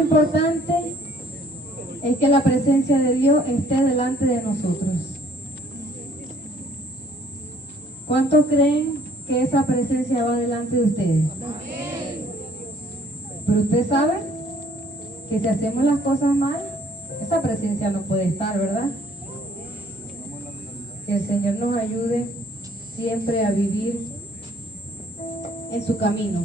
importante es que la presencia de Dios esté delante de nosotros. ¿Cuántos creen que esa presencia va delante de ustedes? Pero usted sabe que si hacemos las cosas mal, esa presencia no puede estar, ¿verdad? Que el Señor nos ayude siempre a vivir en su camino.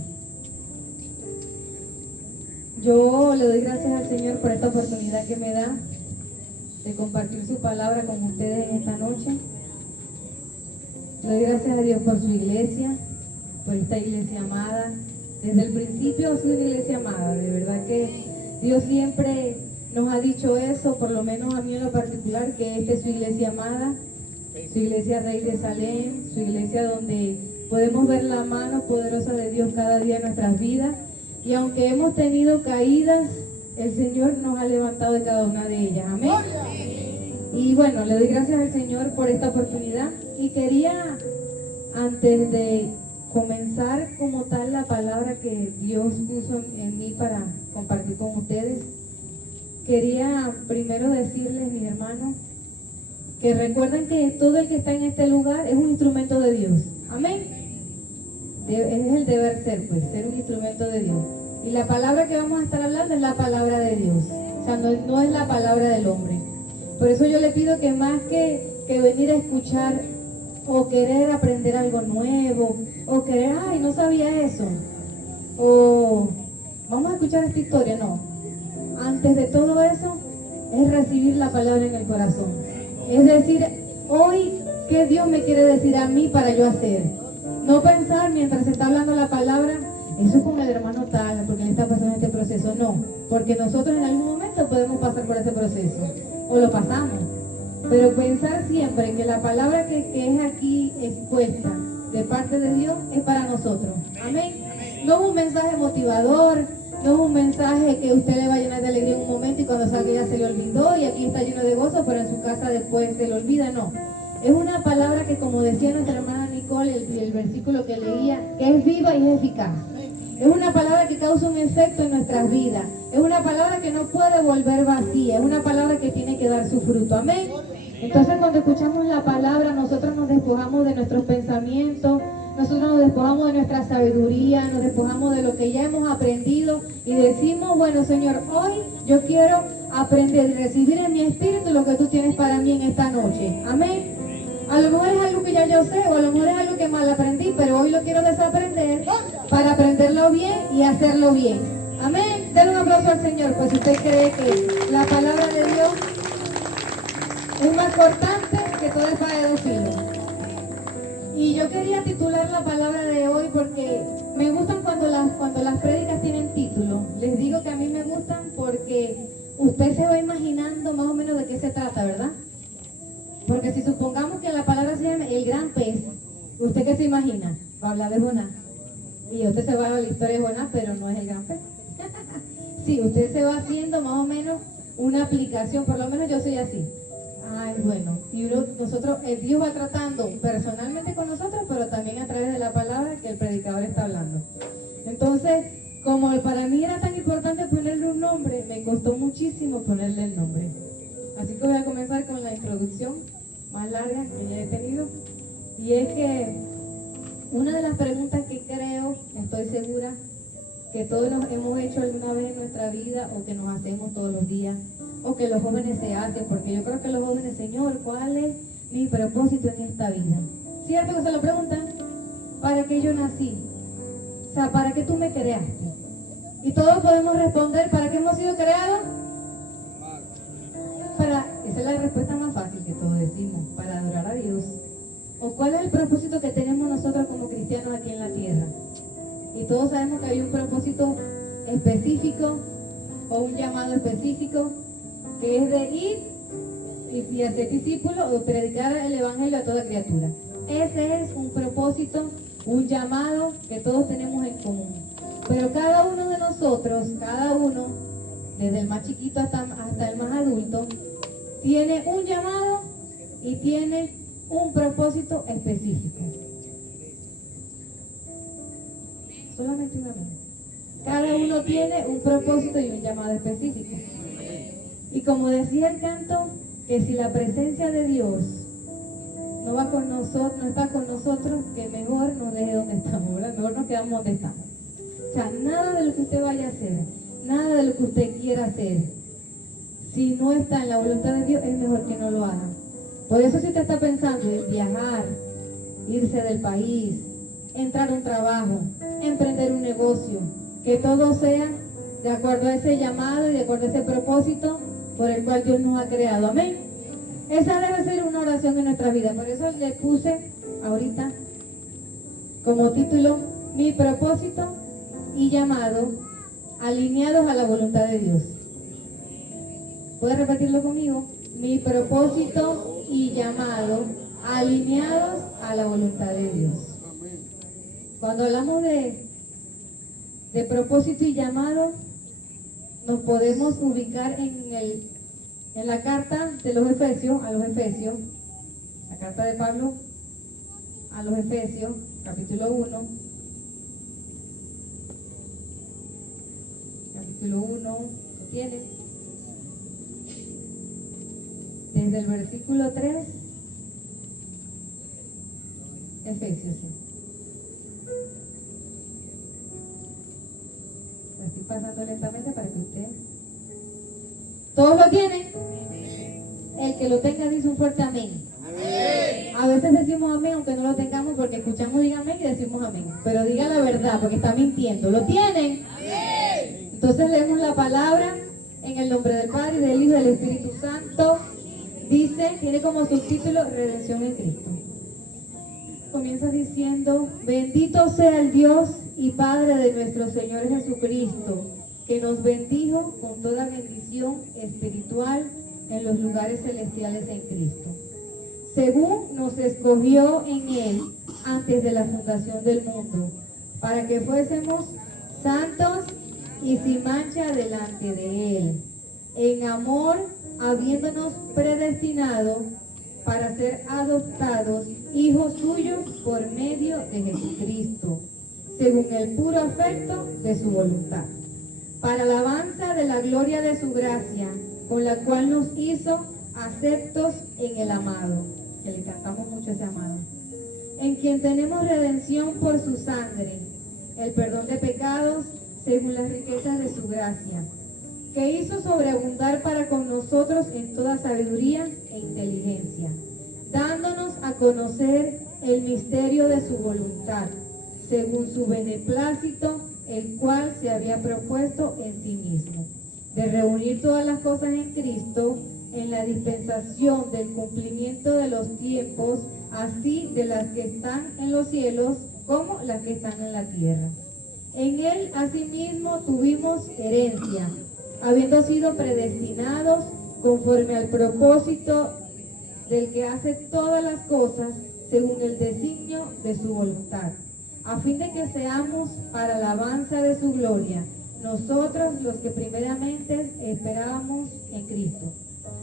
Yo le doy gracias al Señor por esta oportunidad que me da de compartir su palabra con ustedes en esta noche. Le doy gracias a Dios por su iglesia, por esta iglesia amada. Desde el principio ha sido una iglesia amada, de verdad que Dios siempre nos ha dicho eso, por lo menos a mí en lo particular, que esta es su iglesia amada, su iglesia Rey de Salem, su iglesia donde podemos ver la mano poderosa de Dios cada día en nuestras vidas. Y aunque hemos tenido caídas, el Señor nos ha levantado de cada una de ellas. Amén. Y bueno, le doy gracias al Señor por esta oportunidad. Y quería, antes de comenzar como tal la palabra que Dios puso en mí para compartir con ustedes, quería primero decirles, mis hermanos, que recuerden que todo el que está en este lugar es un instrumento de Dios. Amén. Es el deber ser, pues, ser un instrumento de Dios. Y la palabra que vamos a estar hablando es la palabra de Dios. O sea, no es la palabra del hombre. Por eso yo le pido que más que venir a escuchar o querer aprender algo nuevo, o querer, ay, no sabía eso, o vamos a escuchar esta historia, no. Antes de todo eso, es recibir la palabra en el corazón. Es decir, hoy, ¿qué Dios me quiere decir a mí para yo hacer? No pensar mientras se está hablando la palabra, eso es con el hermano tal, porque él está pasando este proceso. No, porque nosotros en algún momento podemos pasar por ese proceso, o lo pasamos. Pero pensar siempre que la palabra que es aquí expuesta de parte de Dios es para nosotros. Amén. No es un mensaje motivador, no es un mensaje que usted le va a llenar de alegría en un momento y cuando salga ya se le olvidó y aquí está lleno de gozo, pero en su casa después se le olvida. No. Es una palabra que, como decía nuestra hermana Nicole, el versículo que leía, que es viva y es eficaz. Es una palabra que causa un efecto en nuestras vidas. Es una palabra que no puede volver vacía. Es una palabra que tiene que dar su fruto. Amén. Entonces, cuando escuchamos la palabra, nosotros nos despojamos de nuestros pensamientos, nosotros nos despojamos de nuestra sabiduría, nos despojamos de lo que ya hemos aprendido y decimos, bueno, Señor, hoy yo quiero aprender y recibir en mi espíritu lo que tú tienes para mí en esta noche. Amén. A lo mejor es algo que ya yo sé, o a lo mejor es algo que mal aprendí, pero hoy lo quiero desaprender para aprenderlo bien y hacerlo bien. Amén. Denle un aplauso al Señor, pues si usted cree que la palabra de Dios es más cortante que toda espada de dos filos. Y yo quería titular la palabra de hoy porque me gustan cuando las prédicas tienen título. Les digo que a mí me gustan porque usted se va imaginando más o menos de qué se trata, ¿verdad? Porque si supongamos que la palabra se llama el gran pez, ¿usted qué se imagina? Va a hablar de Jonás. Y usted se va a la historia de Jonás, pero no es el gran pez. Sí, usted se va haciendo más o menos una aplicación, por lo menos yo soy así. Ay, bueno, y nosotros, Dios va tratando personalmente con nosotros, pero también a través de la palabra que el predicador está hablando. Entonces, como para mí era tan importante ponerle un nombre, me costó muchísimo ponerle el nombre. Así que voy a comenzar con la introducción más larga que ya he tenido. Y es que una de las preguntas que creo, estoy segura, que todos nos hemos hecho alguna vez en nuestra vida o que nos hacemos todos los días, o que los jóvenes se hacen, porque yo creo que los jóvenes, Señor, ¿cuál es mi propósito en esta vida? ¿Cierto que se lo preguntan? ¿Para qué yo nací? O sea, ¿para qué tú me creaste? Y todos podemos responder, ¿para qué hemos sido creados? Esa es la respuesta más fácil que todos decimos, para adorar a Dios. ¿O cuál es el propósito que tenemos nosotros como cristianos aquí en la tierra? Y todos sabemos que hay un propósito específico o un llamado específico que es de ir y hacer discípulos o predicar el evangelio a toda criatura. Ese es un propósito, un llamado que todos tenemos en común. Pero cada uno de nosotros, cada uno, desde el más chiquito hasta el más adulto, tiene un llamado y tiene un propósito específico. Solamente una vez. Cada uno tiene un propósito y un llamado específico. Y como decía el canto, que si la presencia de Dios no va con nosotros, no está con nosotros, que mejor nos deje donde estamos, ¿verdad? Mejor nos quedamos donde estamos. O sea, nada de lo que usted vaya a hacer, nada de lo que usted quiera hacer, si no está en la voluntad de Dios, es mejor que no lo haga. Por eso si usted está pensando en viajar, irse del país, entrar a un trabajo, emprender un negocio, que todo sea de acuerdo a ese llamado y de acuerdo a ese propósito por el cual Dios nos ha creado. Amén. Esa debe ser una oración en nuestra vida. Por eso le puse ahorita como título mi propósito y llamado alineados a la voluntad de Dios. ¿Puede repetirlo conmigo? Mi propósito y llamado alineados a la voluntad de Dios. Cuando hablamos de propósito y llamado, nos podemos ubicar en la carta de los Efesios, la carta de Pablo a los Efesios, capítulo 1. Capítulo 1, ¿lo tienen? Desde el versículo 3, Efesios, sí. La estoy pasando lentamente para que usted... ¿Todos lo tienen? El que lo tenga dice un fuerte amén. Amén. A veces decimos amén aunque no lo tengamos porque escuchamos diga amén y decimos amén. Pero diga la verdad porque está mintiendo. ¿Lo tienen? Amén. Entonces leemos la palabra en el nombre del Padre, y del Hijo y del Espíritu Santo. Dice, tiene como subtítulo Redención en Cristo. Comienza diciendo: bendito sea el Dios y Padre de nuestro Señor Jesucristo, que nos bendijo con toda bendición espiritual en los lugares celestiales en Cristo, según nos escogió en Él antes de la fundación del mundo, para que fuésemos santos y sin mancha delante de Él, en amor, habiéndonos predestinado para ser adoptados hijos suyos por medio de Jesucristo, según el puro afecto de su voluntad, para alabanza de la gloria de su gracia, con la cual nos hizo aceptos en el amado, que le cantamos mucho ese amado, en quien tenemos redención por su sangre, el perdón de pecados, según las riquezas de su gracia, que hizo sobreabundar para con nosotros en toda sabiduría e inteligencia, dándonos a conocer el misterio de su voluntad, según su beneplácito, el cual se había propuesto en sí mismo, de reunir todas las cosas en Cristo, en la dispensación del cumplimiento de los tiempos, así de las que están en los cielos como las que están en la tierra. En Él asimismo tuvimos herencia, habiendo sido predestinados conforme al propósito del que hace todas las cosas según el designio de su voluntad, a fin de que seamos para alabanza de su gloria, nosotros los que primeramente esperábamos en Cristo.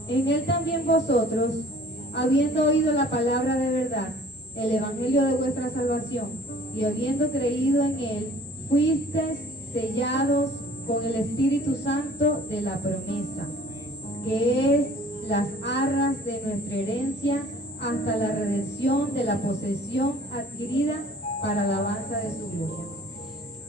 En Él también vosotros, habiendo oído la palabra de verdad, el evangelio de vuestra salvación, y habiendo creído en Él, fuisteis sellados con el Espíritu Santo de la promesa, que es las arras de nuestra herencia hasta la redención de la posesión adquirida para alabanza de su gloria.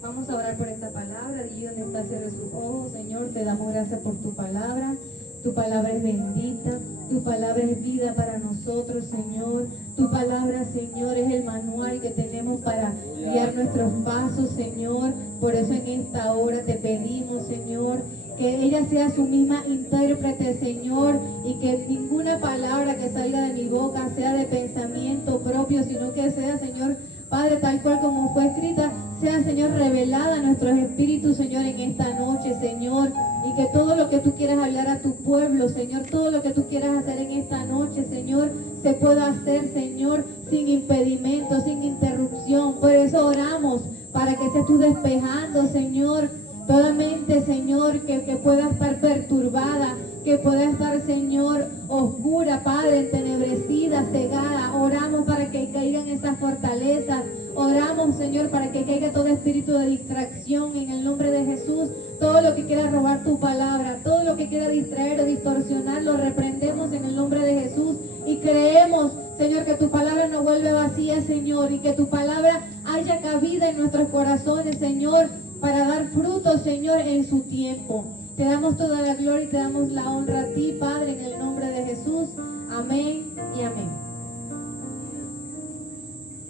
Vamos a orar por esta palabra. Allí donde está, cierre sus ojos. Señor, te damos gracias por tu palabra. Tu palabra es bendita, tu palabra es vida para nosotros, Señor. Tu palabra, Señor, es el manual que tenemos para guiar nuestros pasos, Señor. Por eso en esta hora te pedimos, Señor, que ella sea su misma intérprete, Señor, y que ninguna palabra que salga de mi boca sea de pensamiento propio, sino que sea, Señor, Padre, tal cual como fue escrita, sea, Señor, revelada a nuestros espíritus, Señor, en esta noche, Señor. Y que todo lo que tú quieras hablar a tu pueblo, Señor, todo lo que tú quieras hacer en esta noche, Señor, se pueda hacer, Señor, sin impedimento, sin interrupción. Por eso oramos para que seas tú despejando, Señor, toda mente, Señor, que pueda estar perturbada, que pueda estar, Señor, oscura, Padre, entenebrecida, cegada. Oramos para que caigan esas fortalezas. Oramos oramos, Señor, para que caiga todo espíritu de distracción en el nombre de Jesús. Todo lo que quiera robar tu palabra, todo lo que quiera distraer o distorsionar, lo reprendemos en el nombre de Jesús. Y creemos, Señor, que tu palabra no vuelve vacía, Señor, y que tu palabra haya cabida en nuestros corazones, Señor, para dar fruto, Señor, en su tiempo. Te damos toda la gloria y te damos la honra a ti, Padre, en el nombre de Jesús. Amén y amén.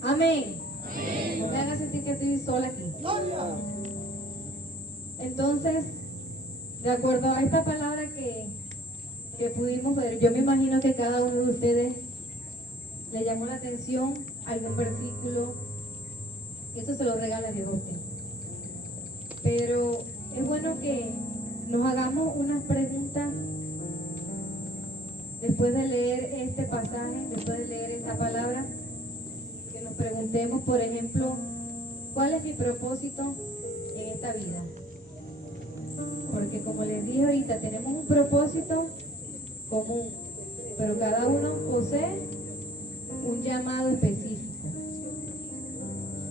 Amén. No me hagas sentir que estoy sola aquí. Entonces, de acuerdo a esta palabra que pudimos ver, yo me imagino que cada uno de ustedes le llamó la atención algún versículo, y eso se lo regala Dios a usted. Pero es bueno que nos hagamos unas preguntas después de leer este pasaje, después de leer esta palabra, que nos preguntemos, por ejemplo, ¿cuál es mi propósito en esta vida? Porque como les dije ahorita, tenemos un propósito común, pero cada uno posee un llamado específico.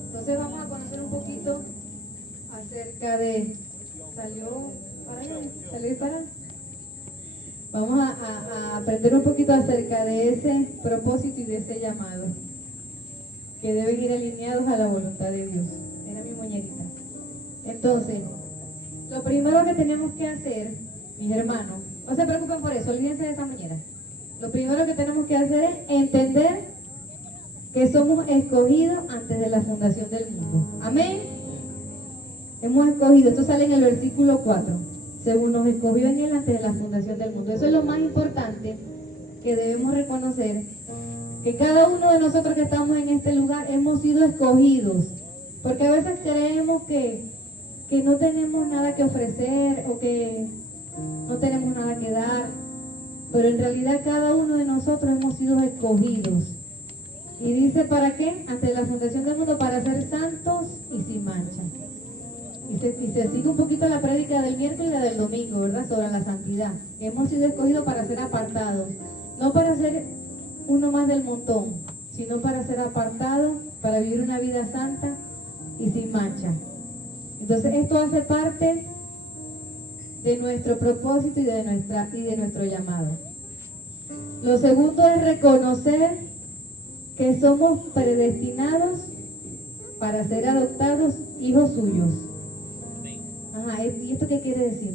Entonces vamos a conocer un poquito acerca de... ¿Salió para? Vamos a aprender un poquito acerca de ese propósito y de ese llamado, que deben ir alineados a la voluntad de Dios. Era mi muñequita. Entonces, lo primero que tenemos que hacer, mis hermanos, no se preocupen por eso, olvídense de esa muñeca. Lo primero que tenemos que hacer es entender que somos escogidos antes de la fundación del mundo. Amén. Hemos escogido, esto sale en el versículo 4. Según nos escogió en él antes de la fundación del mundo. Eso es lo más importante que debemos reconocer, que cada uno de nosotros que estamos en este lugar hemos sido escogidos, porque a veces creemos que no tenemos nada que ofrecer o que no tenemos nada que dar, pero en realidad cada uno de nosotros hemos sido escogidos. Y dice, ¿para qué? Antes de la fundación del mundo, para ser santos y sin mancha. Y se sigue un poquito la prédica del miércoles y la del domingo, ¿verdad? Sobre la santidad. Hemos sido escogidos para ser apartados, no para ser uno más del montón, sino para ser apartados, para vivir una vida santa y sin mancha. Entonces esto hace parte de nuestro propósito y de nuestro llamado. Lo segundo es reconocer que somos predestinados para ser adoptados hijos suyos. Ajá, ¿y esto qué quiere decir?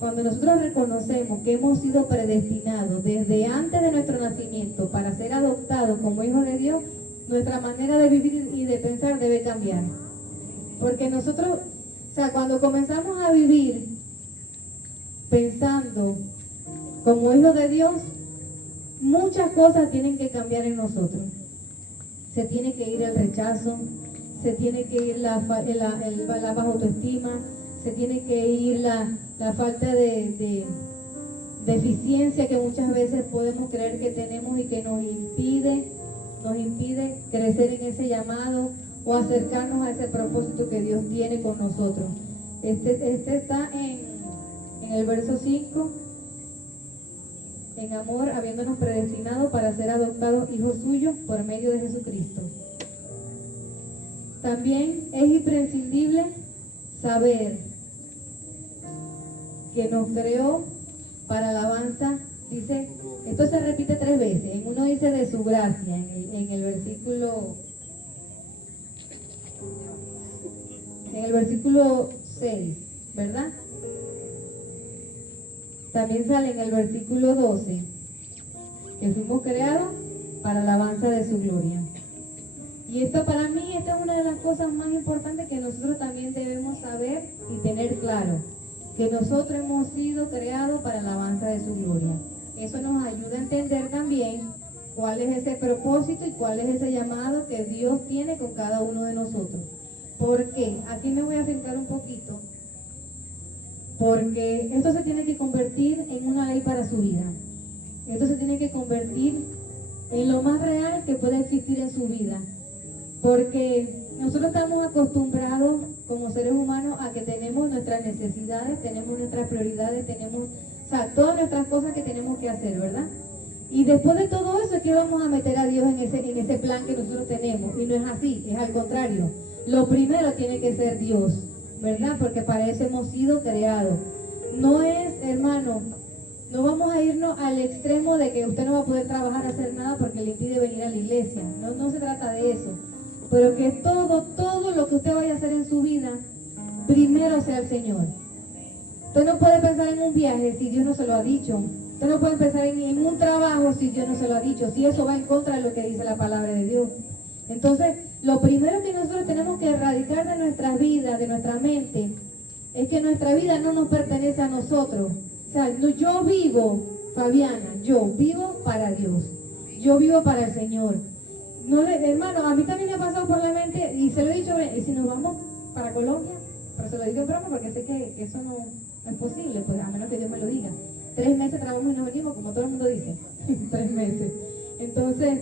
Cuando nosotros reconocemos que hemos sido predestinados desde antes de nuestro nacimiento para ser adoptados como hijos de Dios, nuestra manera de vivir y de pensar debe cambiar. Porque nosotros, cuando comenzamos a vivir pensando como hijos de Dios, muchas cosas tienen que cambiar en nosotros. Se tiene que ir el rechazo, se tiene que ir la baja autoestima, se tiene que ir la falta de eficiencia que muchas veces podemos creer que tenemos y que nos impide crecer en ese llamado o acercarnos a ese propósito que Dios tiene con nosotros. Este está en el verso 5, en amor, habiéndonos predestinado para ser adoptados hijos suyos por medio de Jesucristo. También es imprescindible saber que nos creó para alabanza. Dice, esto se repite 3 veces. En uno dice de su gracia, en el versículo 6, ¿verdad? También sale en el versículo 12, que fuimos creados para alabanza de su gloria. Y esto para mí, esta es una de las cosas más importantes que nosotros también debemos saber y tener claro, que nosotros hemos sido creados para la alabanza de su gloria. Eso nos ayuda a entender también cuál es ese propósito y cuál es ese llamado que Dios tiene con cada uno de nosotros. ¿Por qué? Aquí me voy a acercar un poquito, porque esto se tiene que convertir en una ley para su vida. Esto se tiene que convertir en lo más real que pueda existir en su vida. Porque nosotros estamos acostumbrados como seres humanos a que tenemos nuestras necesidades, tenemos nuestras prioridades, tenemos todas nuestras cosas que tenemos que hacer, ¿verdad? Y después de todo eso es que vamos a meter a Dios en ese plan que nosotros tenemos. Y no es así, es al contrario. Lo primero tiene que ser Dios, ¿verdad? Porque para eso hemos sido creados. No es, hermano, no vamos a irnos al extremo de que usted no va a poder trabajar, hacer nada porque le impide venir a la iglesia. No se trata de eso. Pero que todo lo que usted vaya a hacer en su vida, primero sea el Señor. Usted no puede pensar en un viaje si Dios no se lo ha dicho. Usted no puede pensar en un trabajo si Dios no se lo ha dicho, si eso va en contra de lo que dice la palabra de Dios. Entonces, lo primero que nosotros tenemos que erradicar de nuestras vidas, de nuestra mente, es que nuestra vida no nos pertenece a nosotros. O sea, yo vivo, Fabiana, yo vivo para Dios. Yo vivo para el Señor. No, hermano, a mí también me ha pasado por la mente, y se lo he dicho, ¿y si nos vamos para Colombia? Pero se lo digo en broma porque sé que eso no es posible, pues a menos que Dios me lo diga. 3 meses trabajamos y nos venimos, como todo el mundo dice. 3 meses. Entonces,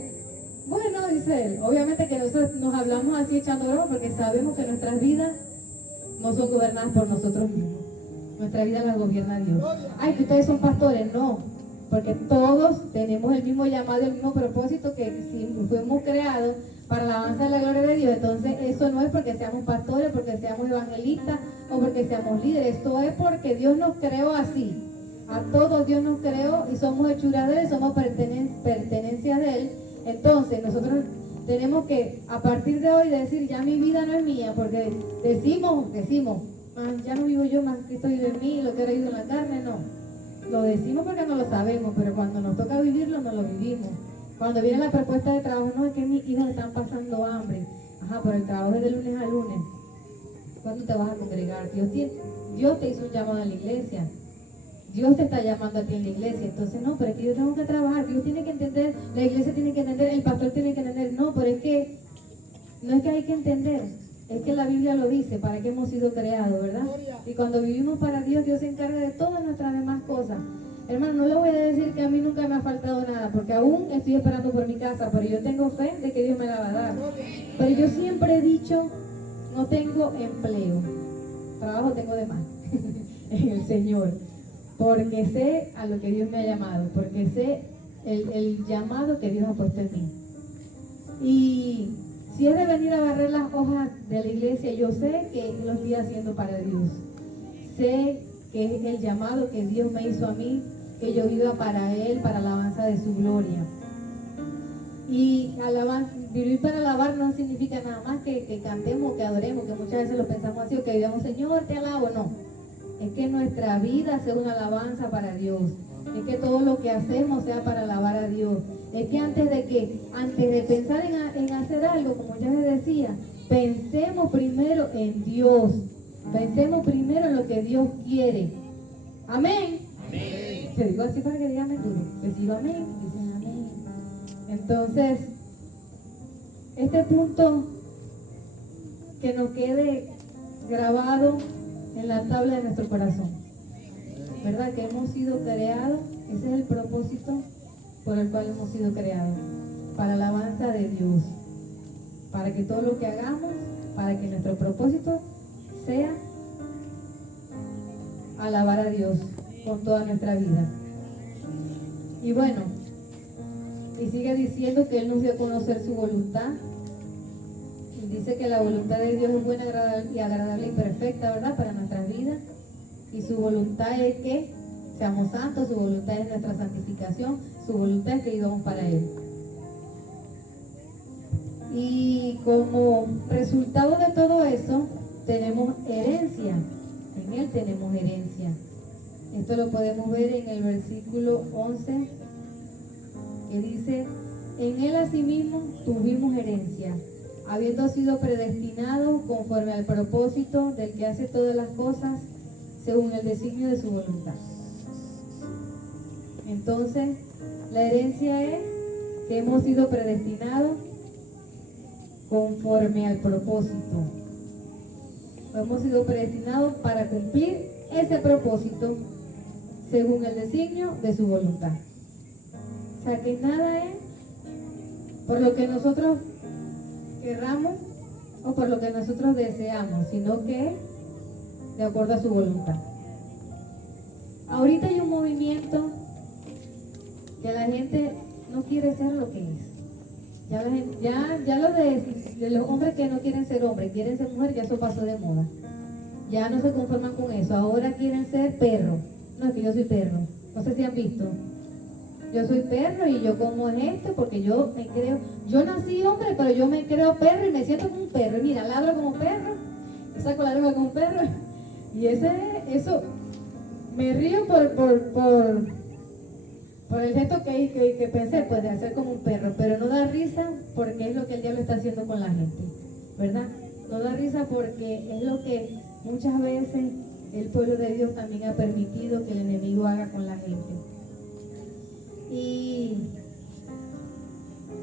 bueno, dice él, obviamente que nosotros nos hablamos así echando broma porque sabemos que nuestras vidas no son gobernadas por nosotros mismos. Nuestra vida la gobierna Dios. Ay, que ustedes son pastores, no. Porque todos tenemos el mismo llamado, el mismo propósito, que si fuimos creados para la alabanza de la gloria de Dios. Entonces eso no es porque seamos pastores, porque seamos evangelistas o porque seamos líderes. Esto es porque Dios nos creó así. A todos Dios nos creó y somos hechuras de Él, somos pertenencias de Él. Entonces nosotros tenemos que, a partir de hoy, decir, ya mi vida no es mía, porque decimos, ya no vivo yo, más Cristo vive en mí, lo que era ido en la carne, no. Lo decimos porque no lo sabemos, pero cuando nos toca vivirlo, no lo vivimos. Cuando viene la propuesta de trabajo, no, es que mis hijos están pasando hambre. Ajá, pero el trabajo es de lunes a lunes. ¿Cuándo te vas a congregar? Dios te hizo un llamado a la iglesia. Dios te está llamando a ti en la iglesia. Entonces, no, pero es que yo tengo que trabajar. Dios tiene que entender, la iglesia tiene que entender, el pastor tiene que entender. No, pero es que, no es que hay que entender. Es que la Biblia lo dice, para qué hemos sido creados, ¿verdad? Y cuando vivimos para Dios, Dios se encarga de todas nuestras demás cosas. Hermano, no le voy a decir que a mí nunca me ha faltado nada, porque aún estoy esperando por mi casa, pero yo tengo fe de que Dios me la va a dar. Pero yo siempre he dicho, no tengo empleo, trabajo tengo de más en el Señor, porque sé a lo que Dios me ha llamado, porque sé el llamado que Dios ha puesto en mí. Y si es de venir a barrer las hojas de la iglesia, yo sé que lo estoy haciendo para Dios. Sé que es el llamado que Dios me hizo a mí, que yo viva para Él, para la alabanza de su gloria. Y vivir para alabar no significa nada más que cantemos, que adoremos, que muchas veces lo pensamos así, o que digamos, Señor, te alabo, no. Es que nuestra vida sea una alabanza para Dios. Es que todo lo que hacemos sea para alabar a Dios. Es que antes de pensar en hacer algo, como ya les decía, pensemos primero en Dios. Pensemos primero en lo que Dios quiere. Amén. Amén. Te digo así para que digan mentira. Les digo amén, dicen amén. Entonces, este punto que nos quede grabado en la tabla de nuestro corazón, ¿verdad? Que hemos sido creados, ese es el propósito por el cual hemos sido creados, para la alabanza de Dios, para que todo lo que hagamos, para que nuestro propósito sea alabar a Dios con toda nuestra vida. Y bueno, y sigue diciendo que Él nos dio a conocer su voluntad. Y dice que la voluntad de Dios es buena, agradable y perfecta, ¿verdad? Para nuestras vidas. Y su voluntad es que seamos santos, su voluntad es nuestra santificación, su voluntad es que vivamos para Él. Y como resultado de todo eso, tenemos herencia. En Él tenemos herencia. Esto lo podemos ver en el versículo 11, que dice, en Él asimismo tuvimos herencia, habiendo sido predestinados conforme al propósito del que hace todas las cosas según el designio de su voluntad. Entonces, la herencia es que hemos sido predestinados conforme al propósito. Hemos sido predestinados para cumplir ese propósito según el designio de su voluntad. O sea que nada es por lo que nosotros querramos o por lo que nosotros deseamos, sino que es de acuerdo a su voluntad. Ahorita hay un movimiento que la gente no quiere ser lo que es. Ya lo de los hombres que no quieren ser hombres, quieren ser mujeres, ya eso pasó de moda. Ya no se conforman con eso, ahora quieren ser perro. No, es que yo soy perro, no sé si han visto. Yo soy perro y yo como es esto porque yo me creo, yo nací hombre, pero yo me creo perro y me siento como un perro. Y mira, ladro como un perro, y saco la lengua como un perro. Y eso, me río por el gesto que pensé, pues de hacer como un perro, pero no da risa porque es lo que el diablo está haciendo con la gente, ¿verdad? No da risa porque es lo que muchas veces el pueblo de Dios también ha permitido que el enemigo haga con la gente. Y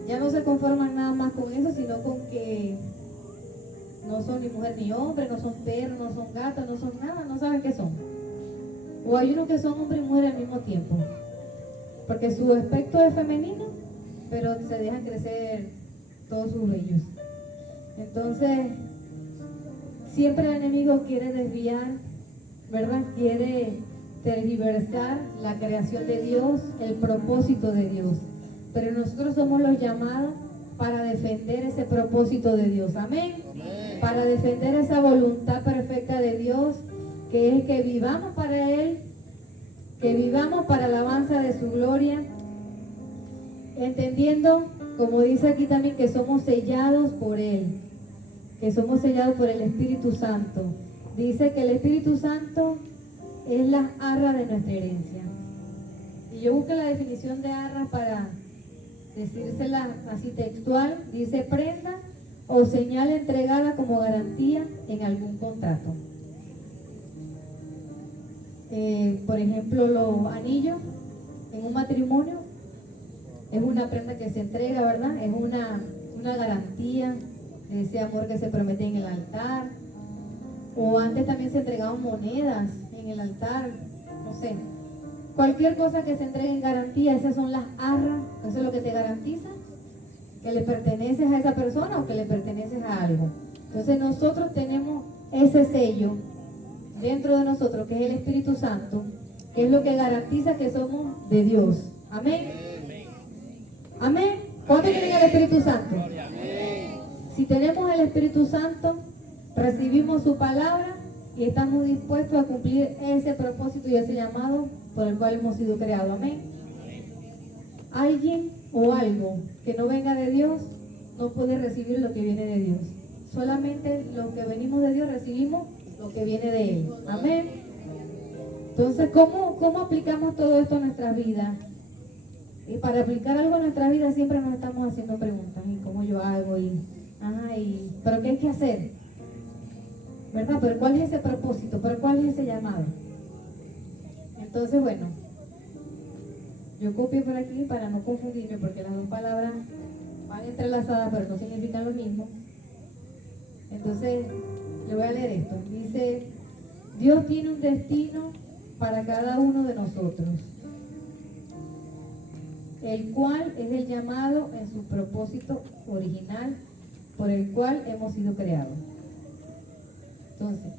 ya no se conforman nada más con eso, sino con que no son ni mujer ni hombre, no son perros, no son gatos, no son nada, no saben qué son. O hay unos que son hombre y mujer al mismo tiempo, porque su aspecto es femenino, pero se dejan crecer todos sus vellos. Entonces, siempre el enemigo quiere desviar, ¿verdad? Quiere tergiversar la creación de Dios, el propósito de Dios. Pero nosotros somos los llamados para defender ese propósito de Dios. Amén. Para defender esa voluntad perfecta de Dios, que es que vivamos para Él, que vivamos para alabanza de su gloria, entendiendo, como dice aquí también, que somos sellados por Él, que somos sellados por el Espíritu Santo. Dice que el Espíritu Santo es la arra de nuestra herencia. Y yo busqué la definición de arra para decírsela así textual. Dice prenda o señal entregada como garantía en algún contrato. Por ejemplo, los anillos en un matrimonio es una prenda que se entrega, ¿verdad? Es una garantía de ese amor que se promete en el altar. O antes también se entregaban monedas en el altar, no sé. Cualquier cosa que se entregue en garantía, esas son las arras. Eso es lo que te garantiza que le perteneces a esa persona o que le perteneces a algo. Entonces nosotros tenemos ese sello dentro de nosotros, que es el Espíritu Santo, que es lo que garantiza que somos de Dios. Amén. Amén. ¿Cuántos tienen el Espíritu Santo? Si tenemos el Espíritu Santo, recibimos su palabra y estamos dispuestos a cumplir ese propósito y ese llamado por el cual hemos sido creados. Amén. Alguien o algo que no venga de Dios no puede recibir lo que viene de Dios. Solamente los que venimos de Dios recibimos lo que viene de Él. Amén. Entonces, ¿cómo aplicamos todo esto a nuestras vidas? Y para aplicar algo a nuestra vida siempre nos estamos haciendo preguntas. ¿Y cómo yo hago? ¿Pero qué hay que hacer? ¿Verdad? ¿Pero cuál es ese propósito? ¿Pero cuál es ese llamado? Entonces, bueno, yo copio por aquí para no confundirme, porque las dos palabras van entrelazadas, pero no significan lo mismo. Entonces, le voy a leer esto. Dice, Dios tiene un destino para cada uno de nosotros, el cual es el llamado en su propósito original por el cual hemos sido creados. Entonces,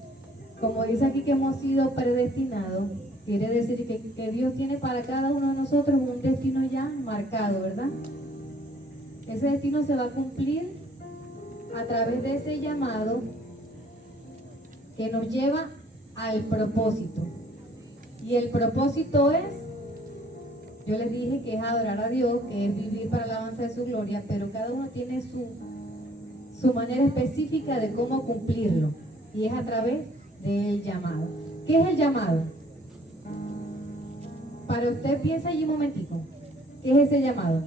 como dice aquí que hemos sido predestinados, quiere decir que Dios tiene para cada uno de nosotros un destino ya marcado, ¿verdad? Ese destino se va a cumplir a través de ese llamado que nos lleva al propósito. Y el propósito es, yo les dije que es adorar a Dios, que es vivir para la alabanza de su gloria, pero cada uno tiene su manera específica de cómo cumplirlo. Y es a través del llamado. ¿Qué es el llamado? Para usted piensa allí un momentico. ¿Qué es ese llamado?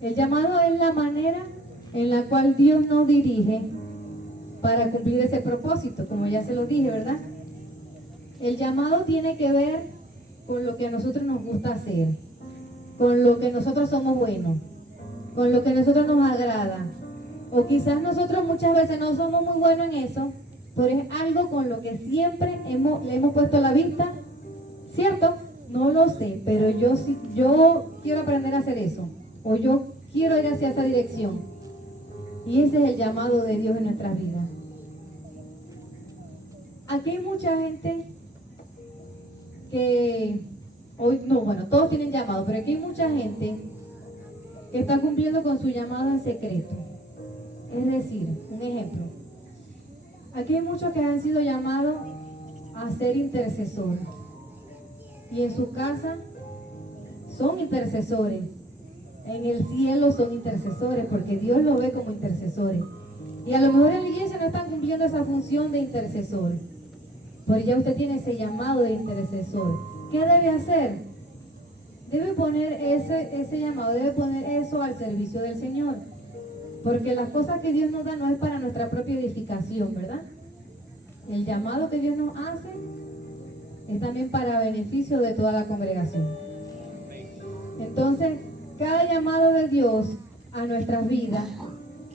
El llamado es la manera en la cual Dios nos dirige para cumplir ese propósito, como ya se lo dije, ¿verdad? El llamado tiene que ver con lo que a nosotros nos gusta hacer, con lo que nosotros somos buenos, con lo que a nosotros nos agrada. O quizás nosotros muchas veces no somos muy buenos en eso, pero es algo con lo que siempre le hemos puesto la vista, ¿cierto? No lo sé, pero yo quiero aprender a hacer eso, o yo quiero ir hacia esa dirección. Y ese es el llamado de Dios en nuestras vidas. Aquí hay mucha gente que Hoy, no, bueno, todos tienen llamado, pero aquí hay mucha gente que está cumpliendo con su llamado en secreto. Es decir, un ejemplo. Aquí hay muchos que han sido llamados a ser intercesores. Y en su casa son intercesores. En el cielo son intercesores, porque Dios los ve como intercesores. Y a lo mejor en la iglesia no están cumpliendo esa función de intercesor. Pero ya usted tiene ese llamado de intercesor. ¿Qué debe hacer? Debe poner ese llamado, debe poner eso al servicio del Señor. Porque las cosas que Dios nos da no es para nuestra propia edificación, ¿verdad? El llamado que Dios nos hace es también para beneficio de toda la congregación. Entonces, cada llamado de Dios a nuestras vidas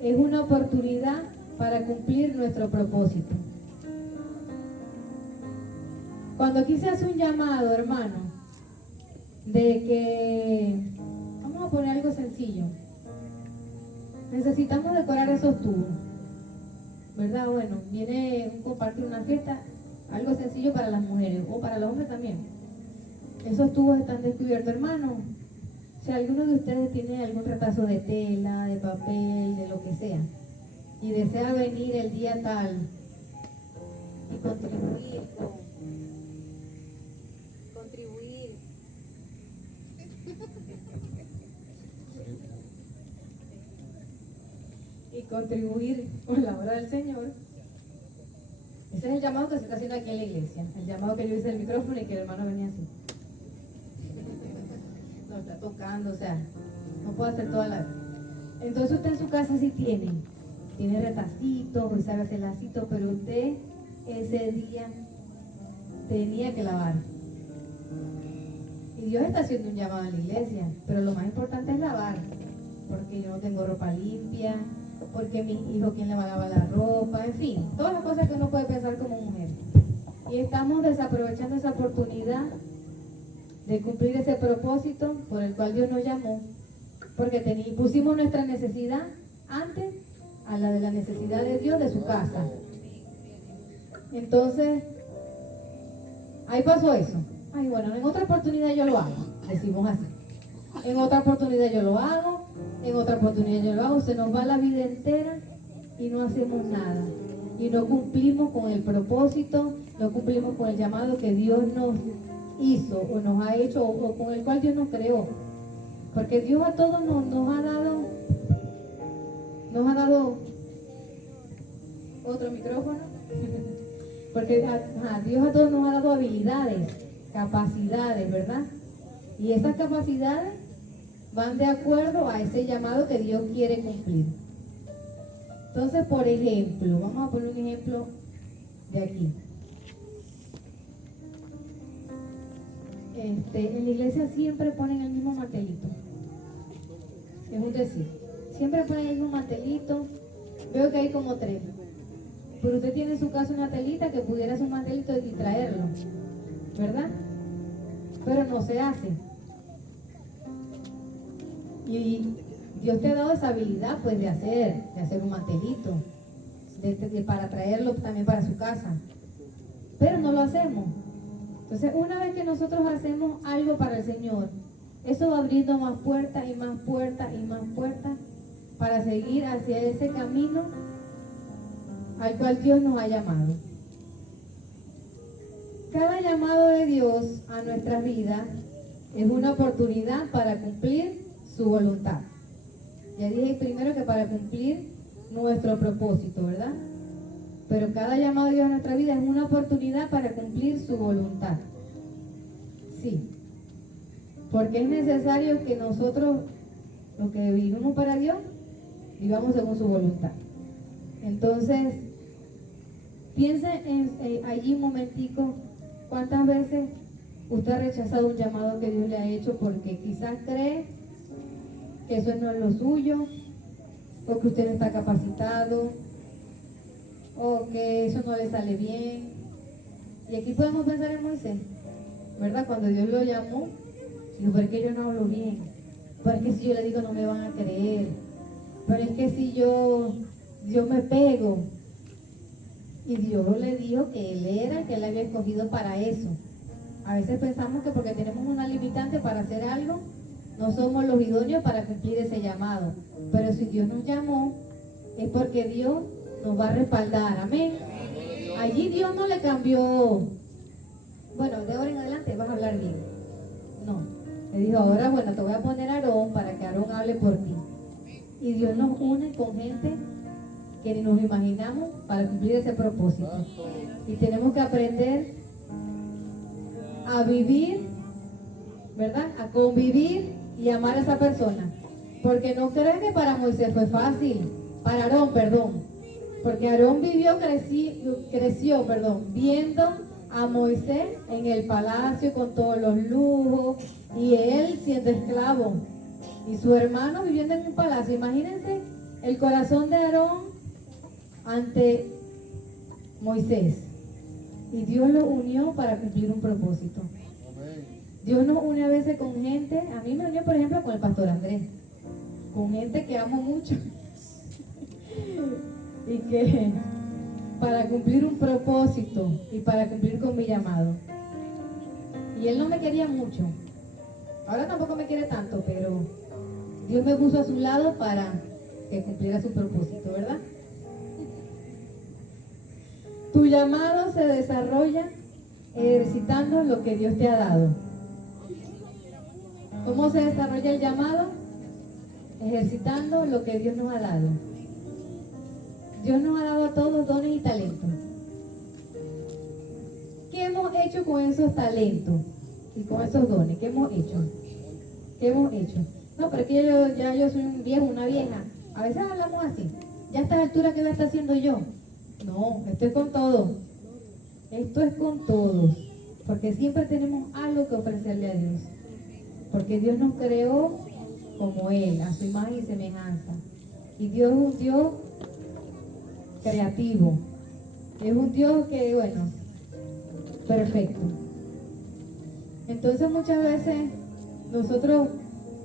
es una oportunidad para cumplir nuestro propósito. Cuando aquí se hace un llamado, hermano, de que, vamos a poner algo sencillo, necesitamos decorar esos tubos, ¿verdad? Bueno, viene un compartir una fiesta, algo sencillo para las mujeres o para los hombres también. Esos tubos están descubiertos, hermano. Si alguno de ustedes tiene algún retazo de tela, de papel, de lo que sea, y desea venir el día tal y contribuir con la obra del Señor, ese es el llamado que se está haciendo aquí en la iglesia, el llamado que yo hice el micrófono y que el hermano venía así. No está tocando, o sea, no puedo hacer toda la... Entonces usted en su casa sí tiene retacitos, y sabe hacer lacitos, pero usted ese día tenía que lavar. Y Dios está haciendo un llamado a la iglesia, pero lo más importante es lavar, porque yo no tengo ropa limpia, porque mi hijo, ¿quién le va a lavar la ropa? En fin, todas las cosas que uno puede pensar como mujer. Y estamos desaprovechando esa oportunidad de cumplir ese propósito por el cual Dios nos llamó, porque pusimos nuestra necesidad antes a la de la necesidad de Dios de su casa. Entonces, ahí pasó eso. Ay, bueno, en otra oportunidad yo lo hago, decimos así. En otra oportunidad yo lo hago, en otra oportunidad yo lo hago. Se nos va la vida entera y no hacemos nada. Y no cumplimos con el propósito, no cumplimos con el llamado que Dios nos hizo o nos ha hecho o con el cual Dios nos creó. Porque Dios a todos nos ha dado otro micrófono. Porque Dios a todos nos ha dado habilidades, capacidades, ¿verdad? Y esas capacidades van de acuerdo a ese llamado que Dios quiere cumplir. Entonces, por ejemplo, vamos a poner un ejemplo de aquí. En la iglesia siempre ponen el mismo mantelito. Es un decir. Siempre ponen el mismo mantelito. Veo que hay como 3. Pero usted tiene en su casa una telita que pudiera ser un mantelito y traerlo, ¿verdad? Pero no se hace. Y Dios te ha dado esa habilidad pues de hacer un mantelito, para traerlo también para su casa. Pero no lo hacemos. Entonces, una vez que nosotros hacemos algo para el Señor, eso va abriendo más puertas y más puertas y más puertas para seguir hacia ese camino al cual Dios nos ha llamado. Cada llamado de Dios a nuestras vidas es una oportunidad para cumplir su voluntad. Ya dije primero que para cumplir nuestro propósito, ¿verdad? Pero cada llamado de Dios a nuestra vida es una oportunidad para cumplir su voluntad. Sí. Porque es necesario que nosotros, los que vivimos para Dios, vivamos según su voluntad. Entonces, piense allí un momentico, ¿cuántas veces usted ha rechazado un llamado que Dios le ha hecho porque quizás cree que eso no es lo suyo, o que usted no está capacitado, o que eso no le sale bien? Y aquí podemos pensar en Moisés, ¿verdad? Cuando Dios lo llamó, dijo, ¿por qué yo no hablo bien? ¿Por qué si yo le digo no me van a creer? Pero es que si yo me pego. Y Dios le dijo que él era, que él había escogido para eso A veces pensamos que porque tenemos una limitante para hacer algo, no somos los idóneos para cumplir ese llamado. Pero si Dios nos llamó, es porque Dios nos va a respaldar. Amén. Allí Dios no le cambió, bueno, de ahora en adelante vas a hablar bien. No. Le dijo, ahora bueno, te voy a poner a Aarón para que Aarón hable por ti. Y Dios nos une con gente que ni nos imaginamos para cumplir ese propósito. Y tenemos que aprender a vivir, ¿verdad? A convivir y amar a esa persona. Porque no crees que para Moisés fue fácil, para Aarón, perdón. Porque Aarón creció, viendo a Moisés en el palacio con todos los lujos y él siendo esclavo y su hermano viviendo en un palacio. Imagínense el corazón de Aarón ante Moisés. Y Dios lo unió para cumplir un propósito. Dios nos une a veces con gente, a mí me unió por ejemplo con el pastor Andrés, con gente que amo mucho y que para cumplir un propósito y para cumplir con mi llamado. Y él no me quería mucho, ahora tampoco me quiere tanto, pero Dios me puso a su lado para que cumpliera su propósito, ¿verdad? Tu llamado se desarrolla ejercitando lo que Dios te ha dado. ¿Cómo se desarrolla el llamado? Ejercitando lo que Dios nos ha dado. Dios nos ha dado a todos dones y talentos. ¿Qué hemos hecho con esos talentos y con esos dones? ¿Qué hemos hecho? ¿Qué hemos hecho? No, pero es que yo soy un viejo, una vieja. A veces hablamos así. Ya a esta altura, ¿qué voy a estar haciendo yo? No, esto es con todos. Esto es con todos. Porque siempre tenemos algo que ofrecerle a Dios. Porque Dios nos creó como Él, a su imagen y semejanza. Y Dios es un Dios creativo. Es un Dios que, bueno, perfecto. Entonces muchas veces nosotros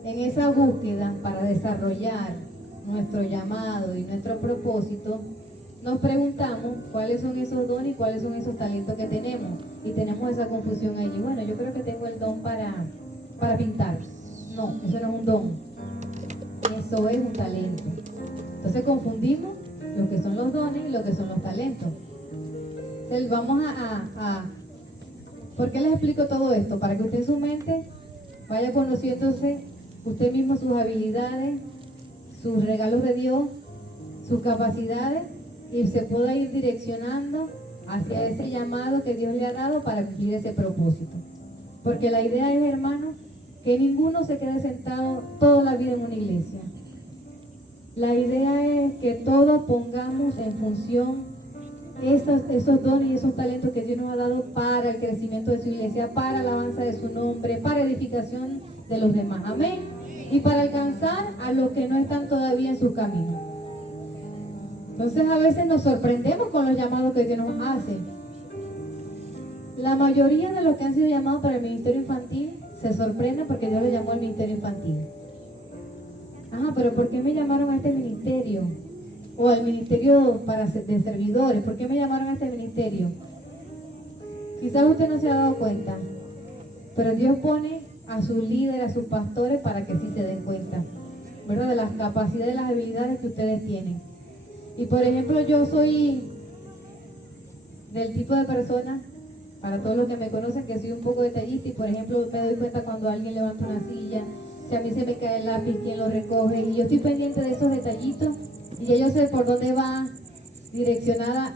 en esa búsqueda para desarrollar nuestro llamado y nuestro propósito, nos preguntamos cuáles son esos dones y cuáles son esos talentos que tenemos. Y tenemos esa confusión allí. Bueno, yo creo que tengo el don para pintar. No, eso no es un don. Eso es un talento. Entonces confundimos lo que son los dones y lo que son los talentos. Entonces vamos ¿por qué les explico todo esto? Para que usted en su mente vaya conociéndose usted mismo sus habilidades, sus regalos de Dios, sus capacidades, y se pueda ir direccionando hacia ese llamado que Dios le ha dado para cumplir ese propósito. Porque la idea es, hermanos, que ninguno se quede sentado toda la vida en una iglesia. La idea es que todos pongamos en función esos dones y esos talentos que Dios nos ha dado para el crecimiento de su iglesia, para la alabanza de su nombre, para edificación de los demás. Amén. Y para alcanzar a los que no están todavía en su camino. Entonces a veces nos sorprendemos con los llamados que Dios nos hace. La mayoría de los que han sido llamados para el ministerio infantil se sorprenden porque Dios les llamó al ministerio infantil. Ajá, pero ¿por qué me llamaron a este ministerio? O al ministerio de servidores. ¿Por qué me llamaron a este ministerio? Quizás usted no se ha dado cuenta, pero Dios pone a sus líderes, a sus pastores, para que sí se den cuenta, ¿verdad? De las capacidades y las habilidades que ustedes tienen. Y por ejemplo, yo soy del tipo de persona, para todos los que me conocen, que soy un poco detallista, y por ejemplo me doy cuenta cuando alguien levanta una silla, si a mí se me cae el lápiz, quién lo recoge, y yo estoy pendiente de esos detallitos, y ya yo sé por dónde va direccionada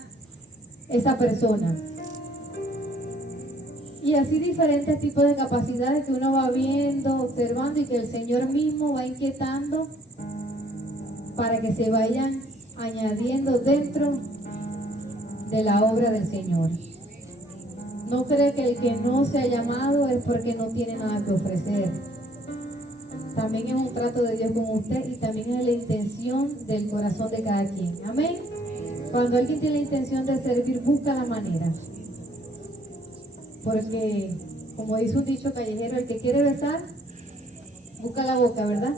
esa persona. Y así diferentes tipos de capacidades que uno va viendo, observando, y que el Señor mismo va inquietando para que se vayan añadiendo dentro de la obra del Señor. No cree que el que no se ha llamado es porque no tiene nada que ofrecer. También es un trato de Dios con usted, y también es la intención del corazón de cada quien. Amén. Cuando alguien tiene la intención de servir, busca la manera. Porque, como dice un dicho callejero, el que quiere besar, busca la boca, ¿verdad?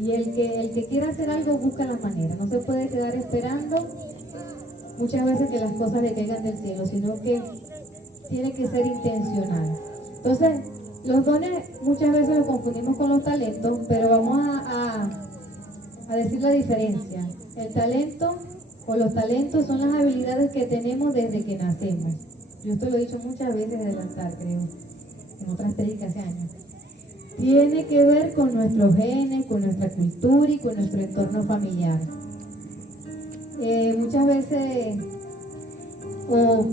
Y el que quiere hacer algo, busca la manera. No se puede quedar esperando muchas veces que las cosas le caigan del cielo, sino que tiene que ser intencional. Entonces, los dones muchas veces los confundimos con los talentos, pero vamos a decir la diferencia. El talento o los talentos son las habilidades que tenemos desde que nacemos. Yo esto lo he dicho muchas veces desde el altar, creo, en otras prédicas hace años. Tiene que ver con nuestros genes, con nuestra cultura y con nuestro entorno familiar. Muchas veces, o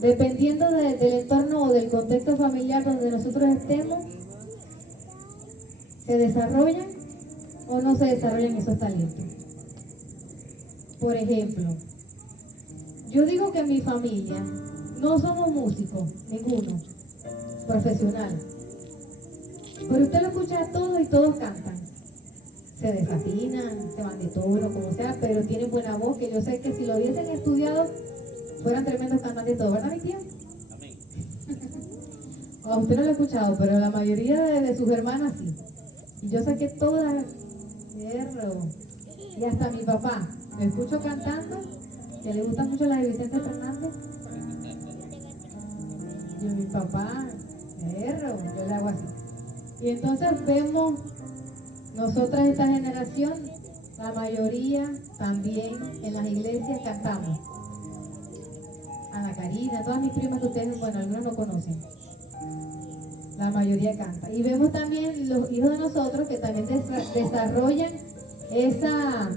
dependiendo del entorno o del contexto familiar donde nosotros estemos, se desarrollan o no se desarrollan esos talentos. Por ejemplo, yo digo que en mi familia no somos músicos, ninguno, profesional. Pero usted lo escucha a todos y todos cantan. Se desafinan, se van de tono, como sea, pero tienen buena voz, que yo sé que si lo hubiesen estudiado, fueran tremendos cantantes de todo, ¿verdad, mi tía? Amén. A usted no lo he escuchado, pero la mayoría de sus hermanas sí. Y yo sé que todas, y hasta mi papá, lo escucho cantando, que le gusta mucho la de Vicente Fernández. Y mi papá, yo le hago así. Y entonces vemos, nosotras esta generación, la mayoría también en las iglesias cantamos. Ana Karina, todas mis primas que ustedes, bueno, algunos no conocen. La mayoría canta. Y vemos también los hijos de nosotros que también desarrollan esa,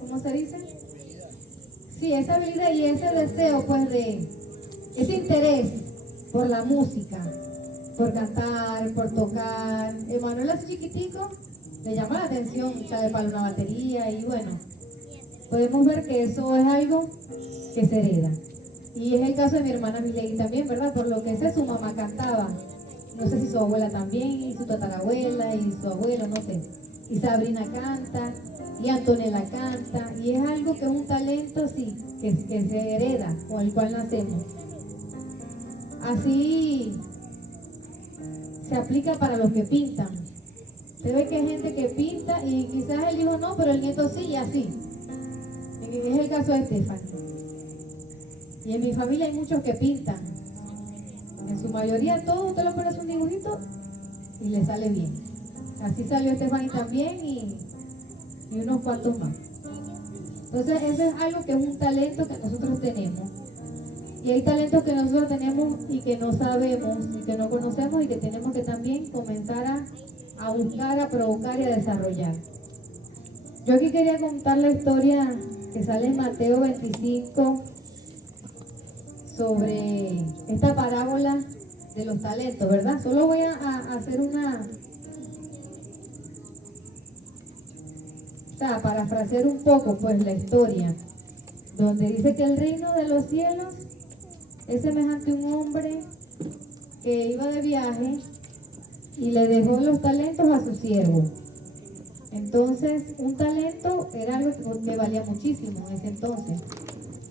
¿cómo se dice? Sí, esa habilidad y ese deseo, pues, de ese interés por la música, por cantar, por tocar. Emanuel, así chiquitico, le llama la atención echarle palo a una batería y bueno, podemos ver que eso es algo que se hereda. Y es el caso de mi hermana Miley también, ¿verdad? Por lo que sé, su mamá cantaba. No sé si su abuela también, y su tatarabuela, y su abuelo, no sé. Y Sabrina canta, y Antonella canta, y es algo que es un talento, sí, que se hereda, con el cual nacemos. Así se aplica para los que pintan. Se ve que hay gente que pinta, y quizás el hijo no, pero el nieto sí, y así. Es el caso de Stephanie. Y en mi familia hay muchos que pintan. En su mayoría todo, usted le pone un dibujito y le sale bien. Así salió Stephanie también y unos cuantos más. Entonces eso es algo que es un talento que nosotros tenemos. Y hay talentos que nosotros tenemos y que no sabemos y que no conocemos y que tenemos que también comenzar a buscar, a provocar y a desarrollar. Yo aquí quería contar la historia que sale en Mateo 25 sobre esta parábola de los talentos, ¿verdad? Solo voy a hacer parafrasear un poco pues la historia, donde dice que el reino de los cielos es semejante a un hombre que iba de viaje y le dejó los talentos a su siervo. Entonces, un talento era algo que valía muchísimo en ese entonces.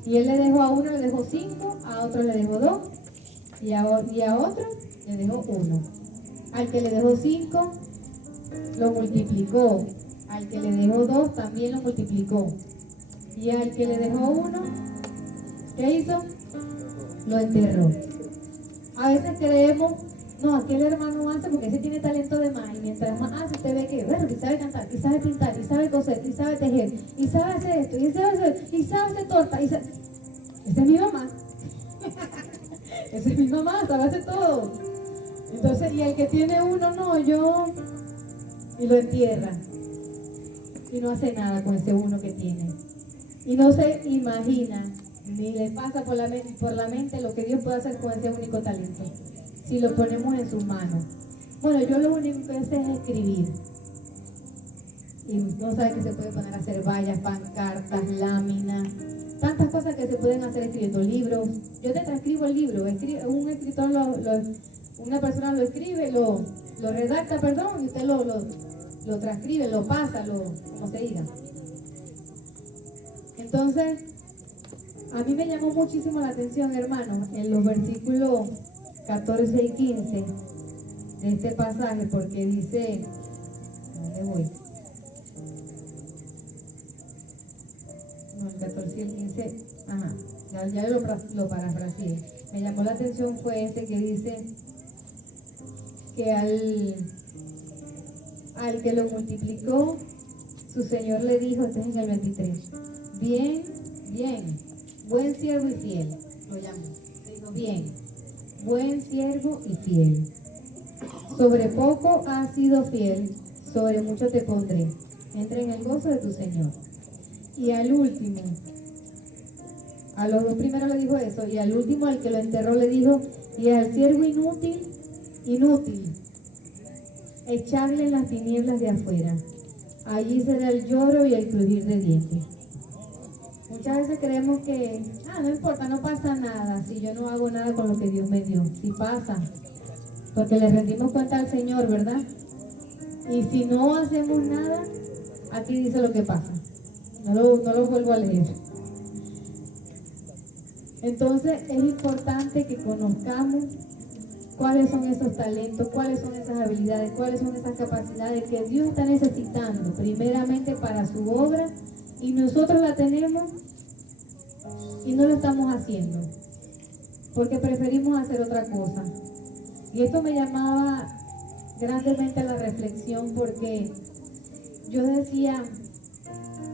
Y él le dejó a uno, le dejó 5, a otro le dejó 2 y a otro le dejó 1. Al que le dejó 5 lo multiplicó, al que le dejó 2 también lo multiplicó. Y al que le dejó 1, ¿qué hizo? Lo enterró. A veces creemos, no, aquel hermano hace porque ese tiene talento de más. Y mientras más hace, usted ve que, bueno, y sabe cantar, y sabe pintar, y sabe coser, y sabe tejer, y sabe hacer esto, y sabe hacer torta. Esa es mi mamá. Esa es mi mamá, sabe hacer todo. Entonces, y el que tiene 1, no, y lo entierra. Y no hace nada con ese 1 que tiene. Y no se imagina, ni le pasa por la mente lo que Dios puede hacer con ese único talento, si lo ponemos en sus manos. Bueno, yo lo único que sé es escribir. Y no sabe que se puede poner a hacer vallas, pancartas, láminas, tantas cosas que se pueden hacer escribiendo libros. Yo te transcribo el libro, un escritor, una persona lo escribe, lo redacta, y usted lo transcribe, lo pasa, como se diga. Entonces, a mí me llamó muchísimo la atención, hermanos, en los versículos 14 y 15 de este pasaje, porque dice, ¿dónde voy? No, el 14 y el 15, ya lo parafraseé. Me llamó la atención fue ese que dice que al que lo multiplicó, su Señor le dijo, este es en el 23, bien, bien, buen siervo y fiel, lo llamó. Le dijo, bien, buen siervo y fiel. Sobre poco has sido fiel, sobre mucho te pondré. Entra en el gozo de tu Señor. Y al último, a los dos primeros le dijo eso, y al último, al que lo enterró, le dijo, y al siervo inútil, echarle en las tinieblas de afuera. Allí será el lloro y el crujir de dientes. Muchas veces creemos que, no importa, no pasa nada, si yo no hago nada con lo que Dios me dio. Sí pasa, porque le rendimos cuenta al Señor, ¿verdad? Y si no hacemos nada, aquí dice lo que pasa. No lo vuelvo a leer. Entonces es importante que conozcamos cuáles son esos talentos, cuáles son esas habilidades, cuáles son esas capacidades que Dios está necesitando primeramente para su obra, y nosotros la tenemos y no lo estamos haciendo porque preferimos hacer otra cosa. Y esto me llamaba grandemente a la reflexión, porque yo decía,